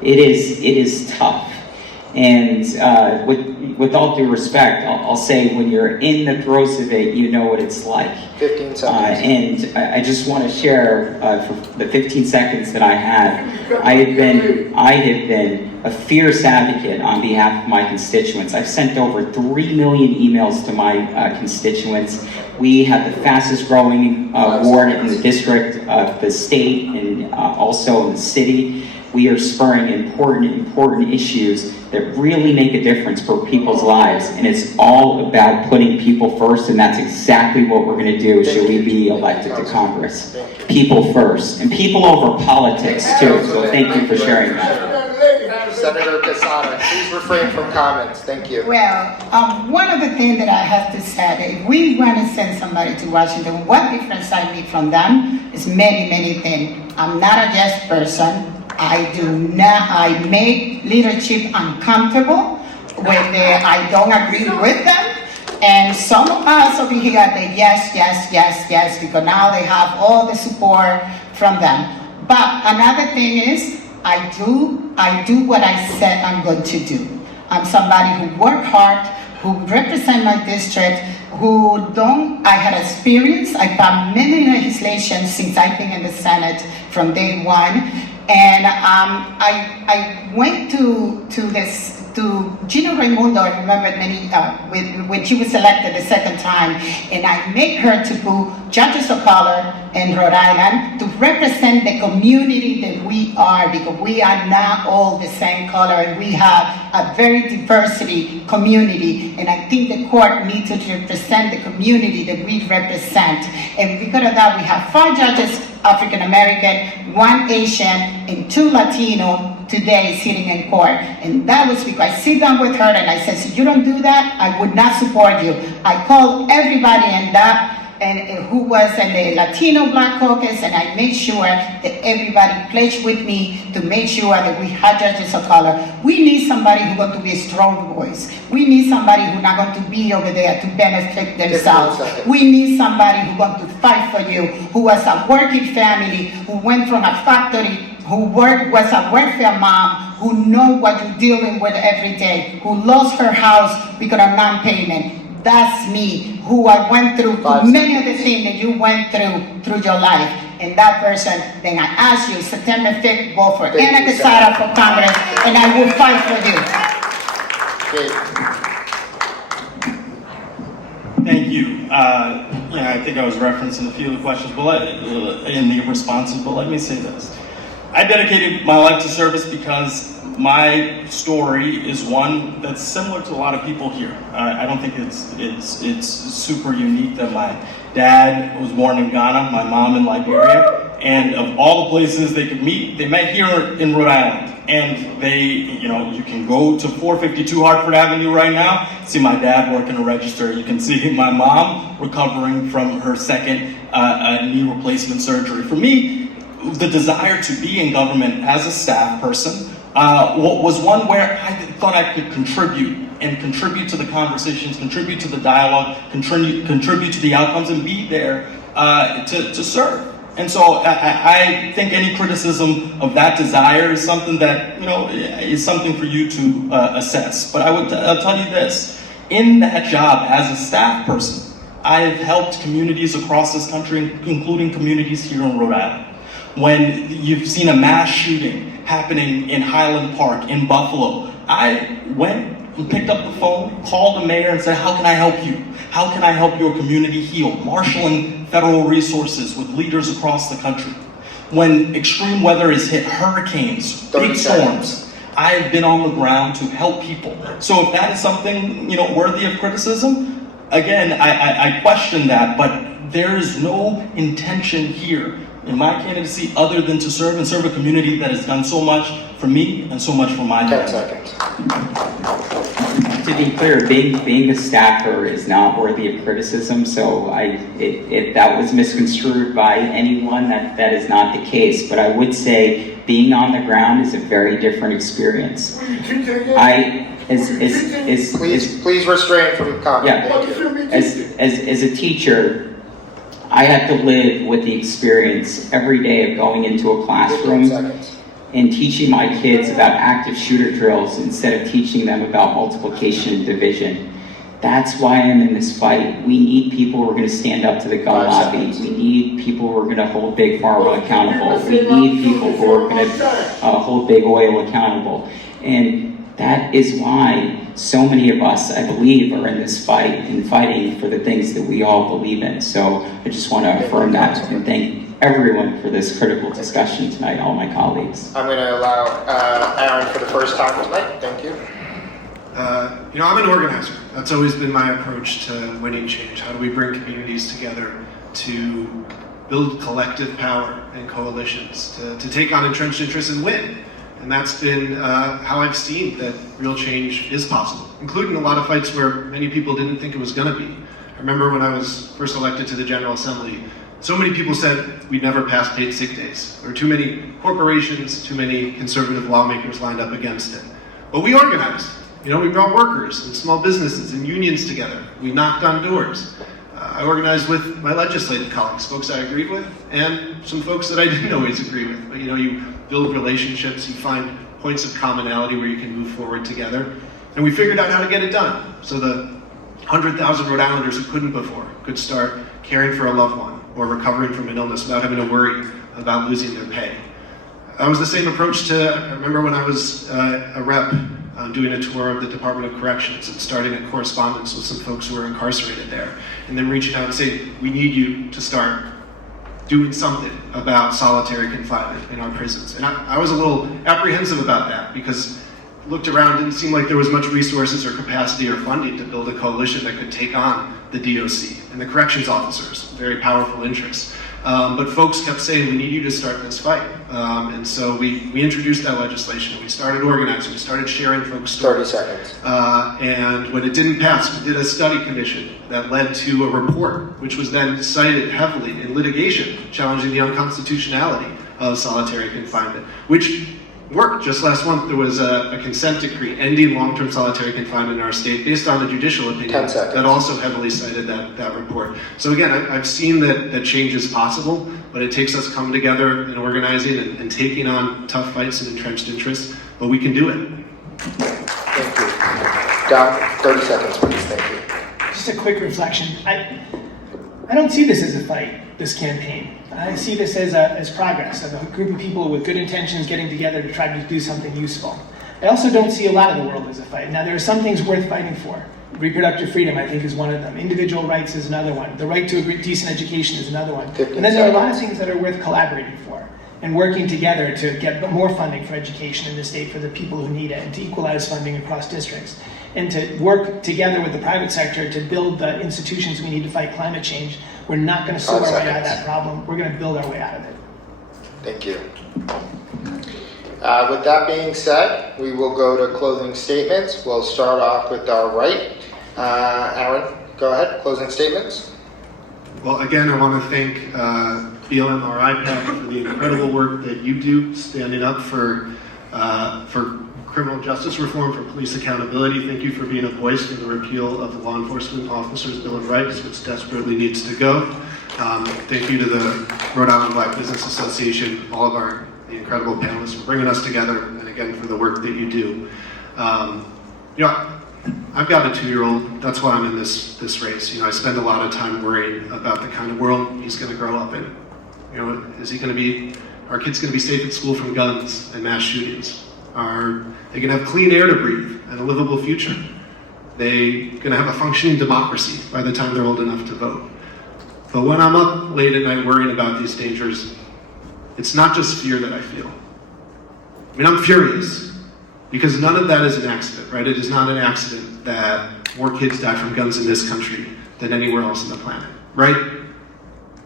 it is tough. And with all due respect, I'll say when you're in the throes of it, you know what it's like. 15 seconds. And I just want to share for the 15 seconds that I have. I have been a fierce advocate on behalf of my constituents. I've sent over 3 million emails to my constituents. We have the fastest growing ward in the district, the state, and also in the city. We are spurring important issues that really make a difference for people's lives. And it's all about putting people first, and that's exactly what we're going to do should we be elected to Congress. People first. And people over politics, too. So thank you for sharing that. Senator Quesada, please refrain from comments. Thank you. Well, one of the things that I have to say, if we want to send somebody to Washington, what difference I need from them is many things. I'm not a yes person. I make leadership uncomfortable when I don't agree with them. And some of us over here, they yes, because now they have all the support from them. But another thing is, I do what I said I'm going to do. I'm somebody who worked hard, who represent my district, I had experience. I found many legislations since I've been in the Senate from day one. And I went to Gina Raimundo, I remember when she was elected the second time, and I made her to put judges of color in Rhode Island to represent the community that we are, because we are not all the same color, and we have a very diversity community, and I think the court needs to represent the community that we represent. And because of that, we have 5 judges, African American, 1 Asian, and 2 Latino today sitting in court. And that was because I sit down with her and I said, if you don't do that, I would not support you. I called everybody in that, and who was in the Latino Black Caucus, and I made sure that everybody pledged with me to make sure that we had judges of color. We need somebody who's going to be a strong voice. We need somebody who's not going to be over there to benefit themselves. We need somebody who's going to fight for you, who was a working family, who went from a factory, who was a welfare mom, who knows what you're dealing with every day, who lost her house because of non-payment. That's me, who I went through many of the things that you went through your life. And that person, then I ask you, September 5th, vote for Ana Quesada for Congress, and I will fight for you. Thank you. I think I was referencing a few of the questions in the responses, but let me say this. I dedicated my life to service because my story is one that's similar to a lot of people here. I don't think it's super unique that my dad was born in Ghana, my mom in Liberia, and of all the places they could meet, they met here in Rhode Island. And you can go to 452 Hartford Avenue right now, see my dad working a register. You can see my mom recovering from her second knee replacement surgery. For me, the desire to be in government as a staff person was one where I thought I could contribute to the conversations, contribute to the dialogue, contribute to the outcomes, and be there to serve. And so I think any criticism of that desire is something that is something for you to assess. But I'll tell you this: in that job as a staff person, I've helped communities across this country, including communities here in Rhode Island. When you've seen a mass shooting happening in Highland Park, in Buffalo, I went and picked up the phone, called the mayor and said, how can I help you? How can I help your community heal? Marshaling federal resources with leaders across the country. When extreme weather has hit, hurricanes, big storms, I've been on the ground to help people. So if that is something, worthy of criticism, again, I question that, but there is no intention here in my candidacy other than to serve and serve a community that has done so much for me and so much for my 10 family. seconds. To be clear, being a staffer is not worthy of criticism, so if that was misconstrued by anyone, that is not the case. But I would say being on the ground is a very different experience. Please restrain from comment. Yeah, as a teacher, I had to live with the experience every day of going into a classroom and teaching my kids about active shooter drills instead of teaching them about multiplication and division. That's why I'm in this fight. We need people who are going to stand up to the gun lobby. We need people who are going to hold Big Pharma accountable. We need people who are going to hold Big Oil accountable. And that is why so many of us, I believe, are in this fight and fighting for the things that we all believe in. So I just want to affirm that and thank everyone for this critical discussion tonight, all my colleagues. I'm going to allow Aaron for the first time tonight. Thank you. I'm an organizer. That's always been my approach to winning change. How do we bring communities together to build collective power and coalitions, to take on entrenched interests and win? And that's been how I've seen that real change is possible, including a lot of fights where many people didn't think it was going to be. I remember when I was first elected to the General Assembly, so many people said we'd never pass paid sick days. There were too many corporations, too many conservative lawmakers lined up against it. But we organized. We brought workers and small businesses and unions together. We knocked on doors. I organized with my legislative colleagues, folks I agreed with, and some folks that I didn't always agree with. But you build relationships, you find points of commonality where you can move forward together. And we figured out how to get it done. So the 100,000 Rhode Islanders who couldn't before could start caring for a loved one or recovering from an illness without having to worry about losing their pay. That was the same approach I remember when I was a rep doing a tour of the Department of Corrections and starting a correspondence with some folks who were incarcerated there, and then reaching out and saying, we need you to start doing something about solitary confinement in our prisons. And I was a little apprehensive about that because looked around, didn't seem like there was much resources or capacity or funding to build a coalition that could take on the DOC and the corrections officers, very powerful interests. But folks kept saying, we need you to start this fight. And so we introduced that legislation. We started organizing. We started sharing folks' stories. 30 seconds. And when it didn't pass, we did a study commission that led to a report, which was then cited heavily in litigation, challenging the unconstitutionality of solitary confinement, which worked. Just last month, there was a consent decree ending long-term solitary confinement in our state based on a judicial opinion that also heavily cited that report. So again, I've seen that change is possible, but it takes us coming together and organizing and taking on tough fights and entrenched interests, but we can do it. Thank you. Don, 30 seconds, please. Thank you. Just a quick reflection. I don't see this as a fight, this campaign. I see this as progress, of a group of people with good intentions getting together to try to do something useful. I also don't see a lot of the world as a fight. Now, there are some things worth fighting for. Reproductive freedom, I think, is one of them. Individual rights is another one. The right to a decent education is another one. And then there are a lot of things that are worth collaborating for and working together to get more funding for education in the state for the people who need it and to equalize funding across districts and to work together with the private sector to build the institutions we need to fight climate change. We're not going to solve our way out of that problem. We're going to build our way out of it. Thank you. With that being said, we will go to closing statements. We'll start off with our right. Aaron, go ahead. Closing statements. Well, again, I want to thank BLM RI PAC for the incredible work that you do, standing up for criminal justice reform, for police accountability. Thank you for being a voice in the repeal of the Law Enforcement Officers Bill of Rights, which desperately needs to go. Thank you to the Rhode Island Black Business Association, all of the incredible panelists for bringing us together, and again for the work that you do. I've got a 2-year-old. That's why I'm in this race. You know, I spend a lot of time worrying about the kind of world he's going to grow up in. You know, are kids going to be safe at school from guns and mass shootings? Are they going to have clean air to breathe and a livable future? They going to have a functioning democracy by the time they're old enough to vote? But when I'm up late at night worrying about these dangers, it's not just fear that I feel. I mean, I'm furious because none of that is an accident, right? It is not an accident that more kids die from guns in this country than anywhere else on the planet, right?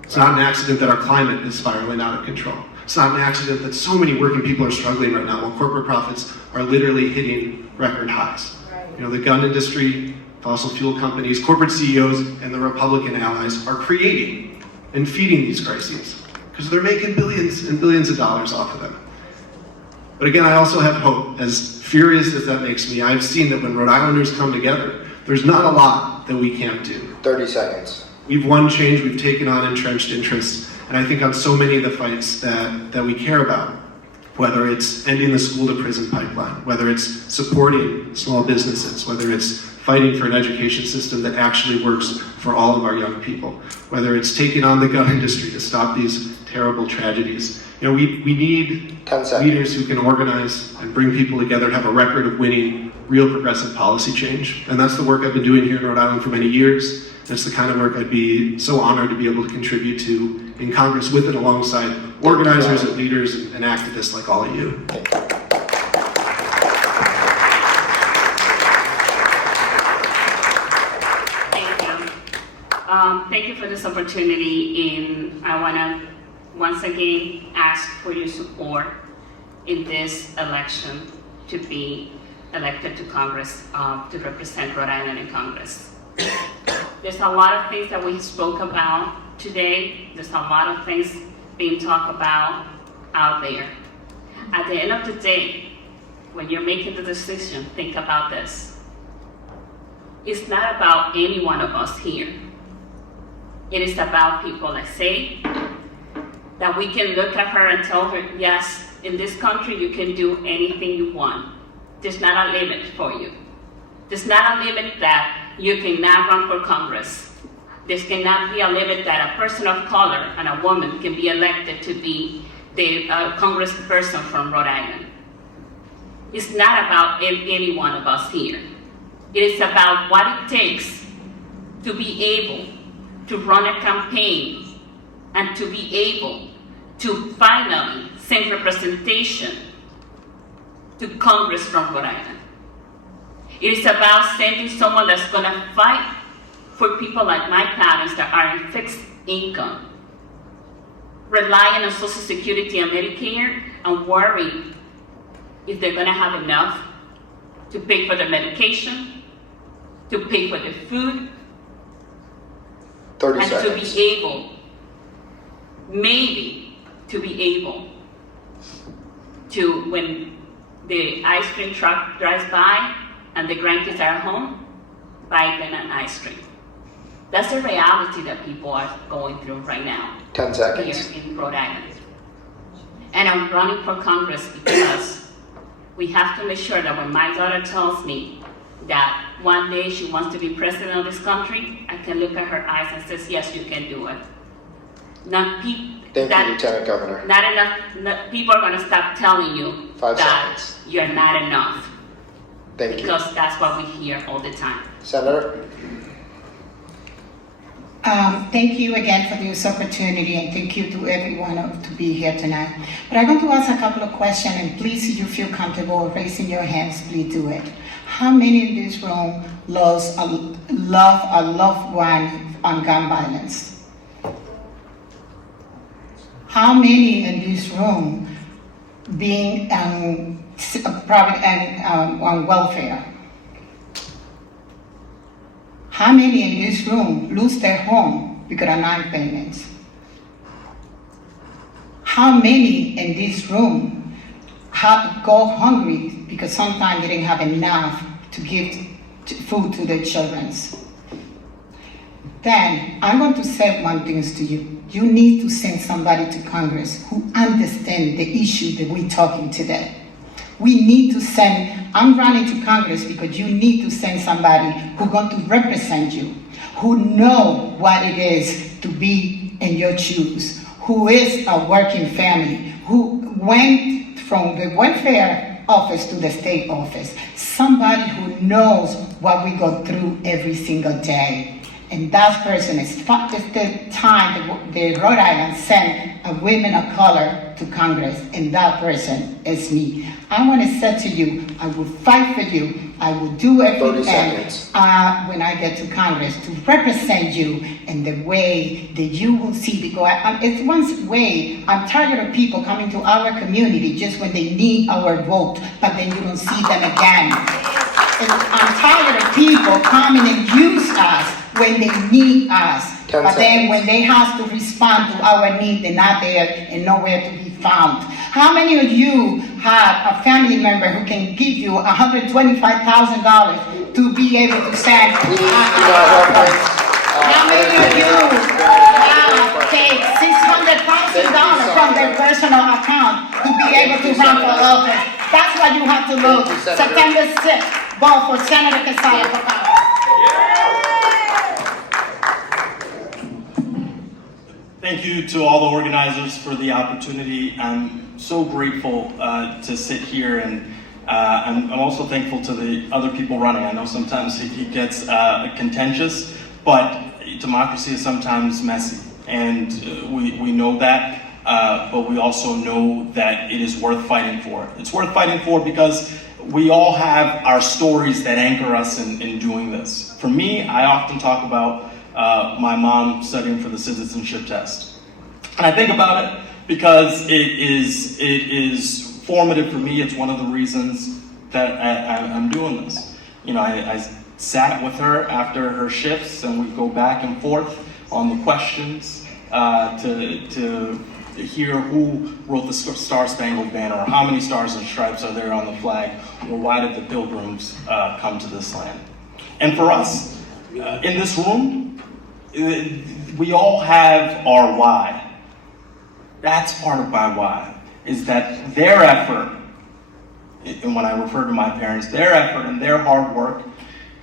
It's not an accident that our climate is spiraling out of control. It's not an accident that so many working people are struggling right now while corporate profits are literally hitting record highs. You know, the gun industry, fossil fuel companies, corporate CEOs, and the Republican allies are creating and feeding these crises because they're making billions and billions of dollars off of them. But again, I also have hope. As furious as that makes me, I've seen that when Rhode Islanders come together, there's not a lot that we can't do. 30 seconds. We've won change, we've taken on entrenched interests, and I think on so many of the fights that we care about, whether it's ending the school to prison pipeline, whether it's supporting small businesses, whether it's fighting for an education system that actually works for all of our young people, whether it's taking on the gun industry to stop these terrible tragedies. You know, we need leaders who can organize and bring people together and have a record of winning real progressive policy change. And that's the work I've been doing here in Rhode Island for many years. That's the kind of work I'd be so honored to be able to contribute to in Congress with and alongside organizers and leaders and activists like all of you. Thank you for this opportunity, and I want to once again ask for your support in this election to be elected to Congress, to represent Rhode Island in Congress. There's a lot of things that we spoke about today. There's a lot of things being talked about out there. At the end of the day, when you're making the decision, think about this. It's not about any one of us here. It is about people that say that we can look at her and tell her, yes, in this country you can do anything you want. There's not a limit for you. There's not a limit that you cannot run for Congress. There cannot be a limit that a person of color and a woman can be elected to be the congressperson from Rhode Island. It's not about any one of us here. It is about what it takes to be able to run a campaign and to be able to finally send representation to Congress from Rhode Island. It is about sending someone that's going to fight for people like my parents that are in fixed income, relying on Social Security and Medicare, and worry if they're going to have enough to pay for the medication, to pay for the food, 30 and seconds. to be able, maybe, to be able to, when the ice cream truck drives by and the grandkids are at home, buy them an ice cream. That's the reality that people are going through right now. 10 seconds. Here in Rhode Island. And I'm running for Congress because we have to make sure that when my daughter tells me that one day she wants to be president of this country, I can look at her eyes and says, yes, you can do it. Thank you, Lieutenant Governor. Not enough. People are going to stop telling you 5 that seconds. you're not enough. Thank you. Because that's what we hear all the time. Senator? Thank you again for this opportunity, and thank you to everyone to be here tonight. But I'm going to ask a couple of questions, and please, if you feel comfortable raising your hands, please do it. How many in this room love a loved one on gun violence? How many in this room being on welfare? How many in this room lose their home because of non-payments? How many in this room go hungry because sometimes they didn't have enough to give food to their children? Then I'm going to say one thing to you. You need to send somebody to Congress who understands the issue that we're talking today. We need to send, I'm running to Congress because you need to send somebody who's going to represent you, who know what it is to be in your shoes, who is a working family, who went from the welfare office to the state office, somebody who knows what we go through every single day. And that person is the time that the Rhode Island sent a woman of color to Congress, and that person is me. I want to say to you, I will fight for you. I will do everything when I get to Congress to represent you in the way that you will see. Because it's one way, I'm tired of people coming to our community just when they need our vote, but then you don't see them again. And I'm tired of people coming and use us when they need us. But then when they have to respond to our need, they're not there and nowhere to be found. How many of you have a family member who can give you $125,000 to be able to send? How many of you take $600,000 from their personal account to be able to run for office? That's what you have to look. September 6th, vote for Senator Quesada for Congress. Thank you to all the organizers for the opportunity. I'm so grateful to sit here, and I'm also thankful to the other people running. I know sometimes it gets contentious, but democracy is sometimes messy, and we know that, but we also know that it is worth fighting for. It's worth fighting for because we all have our stories that anchor us in doing this. For me, I often talk about my mom studying for the citizenship test. And I think about it because it is formative for me. It's one of the reasons that I'm doing this. You know, I sat with her after her shifts, and we go back and forth on the questions to hear who wrote the Star-Spangled Banner, or how many stars and stripes are there on the flag, or why did the Pilgrims come to this land. And for us, in this room, we all have our why. That's part of my why, is that their effort, and when I refer to my parents, their effort and their hard work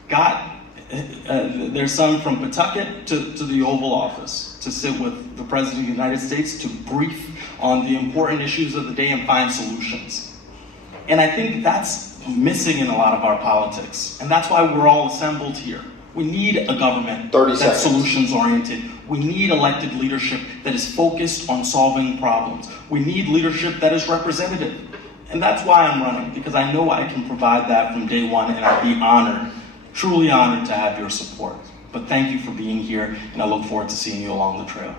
got their son from Pawtucket to the Oval Office to sit with the President of the United States to brief on the important issues of the day and find solutions. And I think that's missing in a lot of our politics. And that's why we're all assembled here. We need a government that's solutions-oriented. We need elected leadership that is focused on solving problems. We need leadership that is representative. And that's why I'm running, because I know I can provide that from day one, and I'd be honored, truly honored to have your support. But thank you for being here, and I look forward to seeing you along the trail.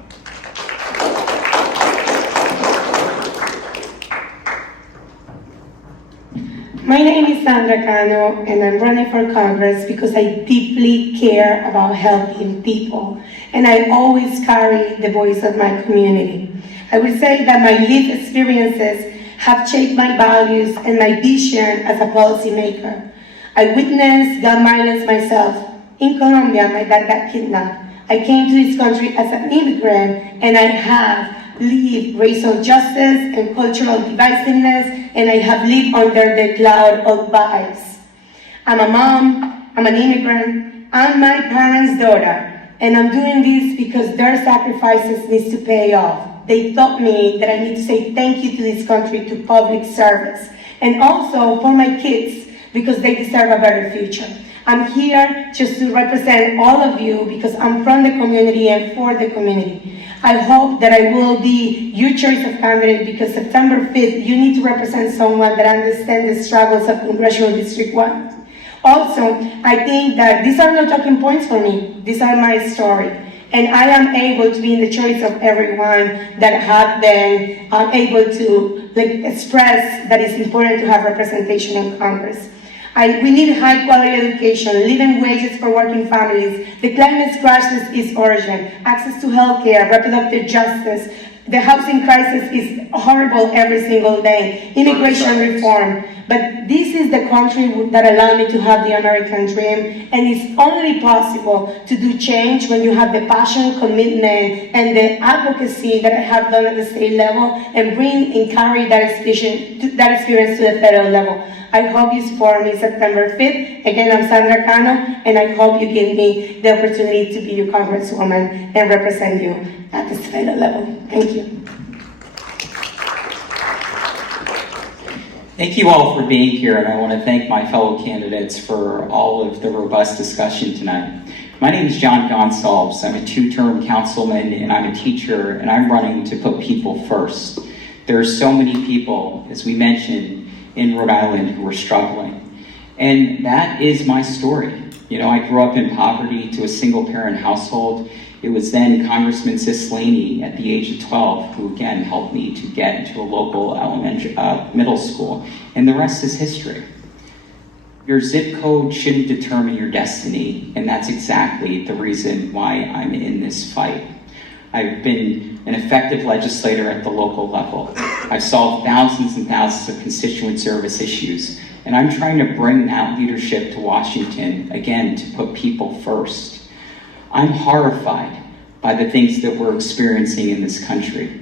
My name is Sandra Cano, and I'm running for Congress because I deeply care about helping people, and I always carry the voice of my community. I would say that my lived experiences have shaped my values and my vision as a policymaker. I witnessed gun violence myself. In Colombia, my dad got kidnapped. I came to this country as an immigrant, and I have lived racial justice and cultural divisiveness, and I have lived under the cloud of bias. I'm a mom, I'm an immigrant, I'm my parents' daughter, and I'm doing this because their sacrifices need to pay off. They taught me that I need to say thank you to this country, to public service, and also for my kids, because they deserve a better future. I'm here just to represent all of you because I'm from the community and for the community. I hope that I will be your choice of candidate because September 5th, you need to represent someone that understands the struggles of Congressional District 1. Also, I think that these are not talking points for me. These are my story. And I am able to be in the choice of everyone that have been able to express that it's important to have representation in Congress. We need high quality education, living wages for working families. The climate crisis is urgent. Access to healthcare, reproductive justice. The housing crisis is horrible every single day. Immigration reform. But this is the country that allowed me to have the American dream. And it's only possible to do change when you have the passion, commitment, and the advocacy that I have done at the state level and bring and carry that vision to that experience to the federal level. I hope you support me September 5th. Again, I'm Sandra Cano, and I hope you give me the opportunity to be your congresswoman and represent you at this federal level. Thank you. Thank you all for being here, and I want to thank my fellow candidates for all of the robust discussion tonight. My name is John Gonsalves. I'm a two-term councilman, and I'm a teacher, and I'm running to put people first. There are so many people, as we mentioned, in Rhode Island who are struggling, and that is my story. You know, I grew up in poverty to a single-parent household. It was then Congressman Cicilline at the age of 12 who again helped me to get into a local middle school, and the rest is history. Your zip code shouldn't determine your destiny, and that's exactly the reason why I'm in this fight. I've been an effective legislator at the local level. I've solved thousands and thousands of constituent service issues, and I'm trying to bring that leadership to Washington, again, to put people first. I'm horrified by the things that we're experiencing in this country.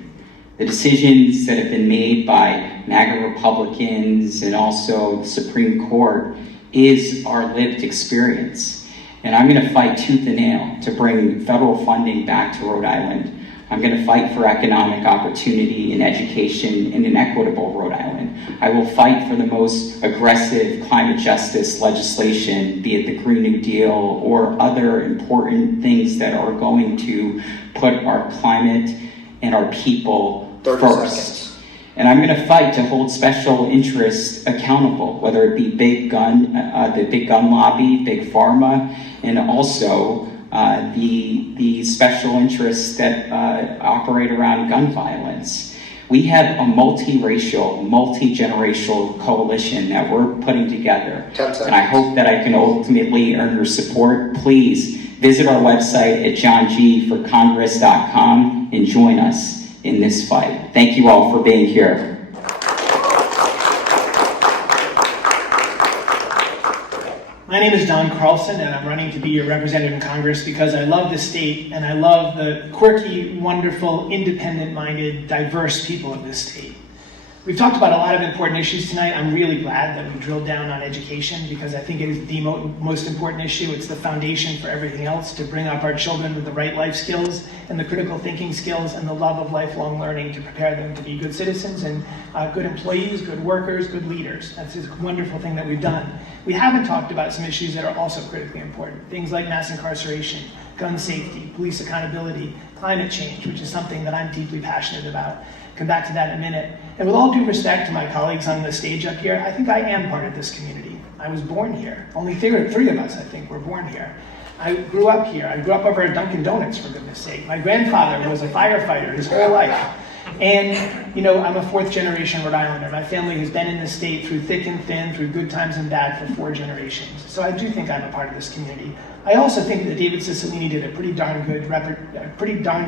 The decisions that have been made by MAGA Republicans and also the Supreme Court is our lived experience. And I'm gonna fight tooth and nail to bring federal funding back to Rhode Island. I'm gonna fight for economic opportunity and education in an equitable Rhode Island. I will fight for the most aggressive climate justice legislation, be it the Green New Deal or other important things that are going to put our climate and our people 30 first. seconds. And I'm going to fight to hold special interests accountable, whether it be the big gun lobby, big pharma, and also the special interests that operate around gun violence. We have a multiracial, multi-generational coalition that we're putting together. 10 seconds. And I hope that I can ultimately earn your support. Please visit our website at johngforcongress.com and join us in this fight. Thank you all for being here. My name is Don Carlson, and I'm running to be your representative in Congress because I love this state, and I love the quirky, wonderful, independent-minded, diverse people of this state. We've talked about a lot of important issues tonight. I'm really glad that we drilled down on education because I think it is the most important issue. It's the foundation for everything else, to bring up our children with the right life skills and the critical thinking skills and the love of lifelong learning to prepare them to be good citizens and good employees, good workers, good leaders. That's a wonderful thing that we've done. We haven't talked about some issues that are also critically important. Things like mass incarceration, gun safety, police accountability, climate change, which is something that I'm deeply passionate about. Come back to that in a minute. And with all due respect to my colleagues on the stage up here, I think I am part of this community. I was born here. Only three of us, I think, were born here. I grew up here. I grew up over at Dunkin' Donuts, for goodness sake. My grandfather was a firefighter his whole life. And, you know, I'm a fourth generation Rhode Islander. My family has been in the state through thick and thin, through good times and bad for 4 generations. So I do think I'm a part of this community. I also think that David Cicilline did a pretty darn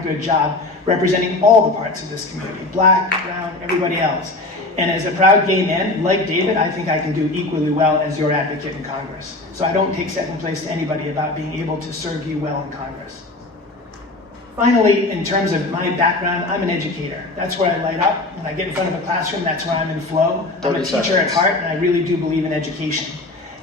good job representing all the parts of this community, black, brown, everybody else. And as a proud gay man, like David, I think I can do equally well as your advocate in Congress. So I don't take second place to anybody about being able to serve you well in Congress. Finally, in terms of my background, I'm an educator. That's where I light up. When I get in front of a classroom, that's where I'm in flow. I'm a teacher at heart, and I really do believe in education.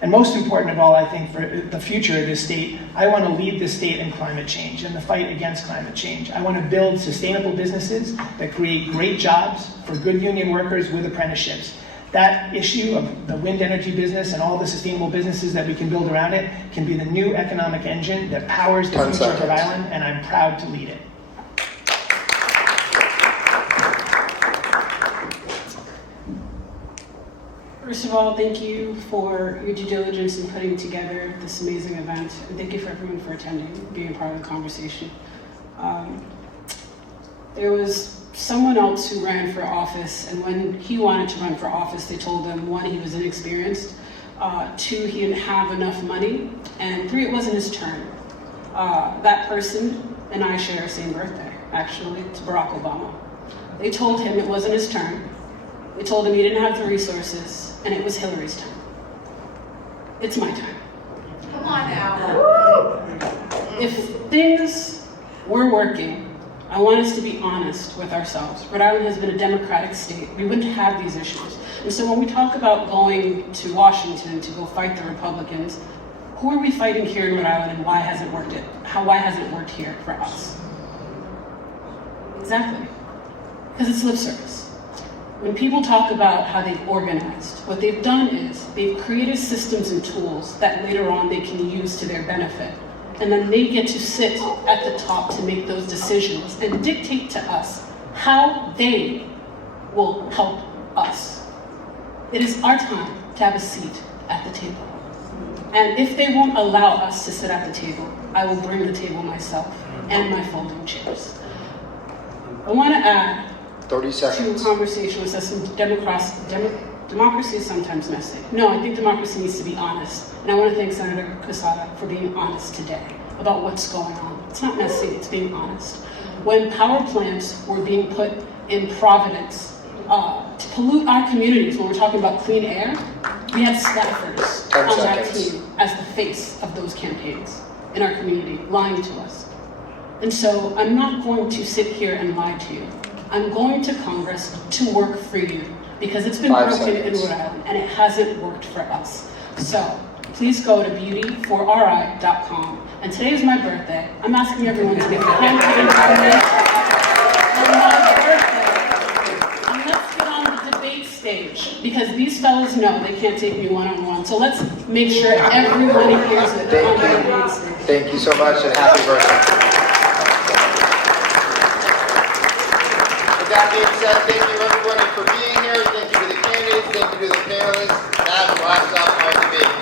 And most important of all, I think, for the future of this state, I want to lead this state in climate change and the fight against climate change. I want to build sustainable businesses that create great jobs for good union workers with apprenticeships. That issue of the wind energy business and all the sustainable businesses that we can build around it can be the new economic engine that powers the future of Rhode Island, and I'm proud to lead it. First of all, thank you for your due diligence in putting together this amazing event, and thank you for everyone for attending, being a part of the conversation. There was someone else who ran for office, and when he wanted to run for office, they told him, 1, he was inexperienced, 2, he didn't have enough money, and 3, it wasn't his turn. That person and I share the same birthday, actually. It's Barack Obama. They told him it wasn't his turn. They told him he didn't have the resources, and it was Hillary's time. It's my time. Come on now. If things were working, I want us to be honest with ourselves. Rhode Island has been a democratic state. We wouldn't have these issues. And so when we talk about going to Washington to go fight the Republicans, who are we fighting here in Rhode Island, and why hasn't it worked here for us? Exactly. Because it's lip service. When people talk about how they've organized, what they've done is they've created systems and tools that later on they can use to their benefit. And then they get to sit at the top to make those decisions and dictate to us how they will help us. It is our time to have a seat at the table. And if they won't allow us to sit at the table, I will bring the table myself and my folding chairs. I want to add 30 seconds. to a conversation which says democracy is sometimes messy. No, I think democracy needs to be honest. And I want to thank Senator Quesada for being honest today about what's going on. It's not messy, it's being honest. When power plants were being put in Providence to pollute our communities, when we're talking about clean air, we had staffers on that team as the face of those campaigns in our community, lying to us. And so I'm not going to sit here and lie to you. I'm going to Congress to work for you because it's been broken in Rhode Island and it hasn't worked for us. So please go to beautyforri.com. And today is my birthday. I'm asking everyone to give confidence to me on my birthday. And let's get on the debate stage because these fellas know they can't take me one-on-one. So let's make sure everybody hears it on the debate stage. Thank you so much and happy birthday. With that being said, thank you everybody for being here. Thank you to the candidates. Thank you to the panelists. That wraps up our debate.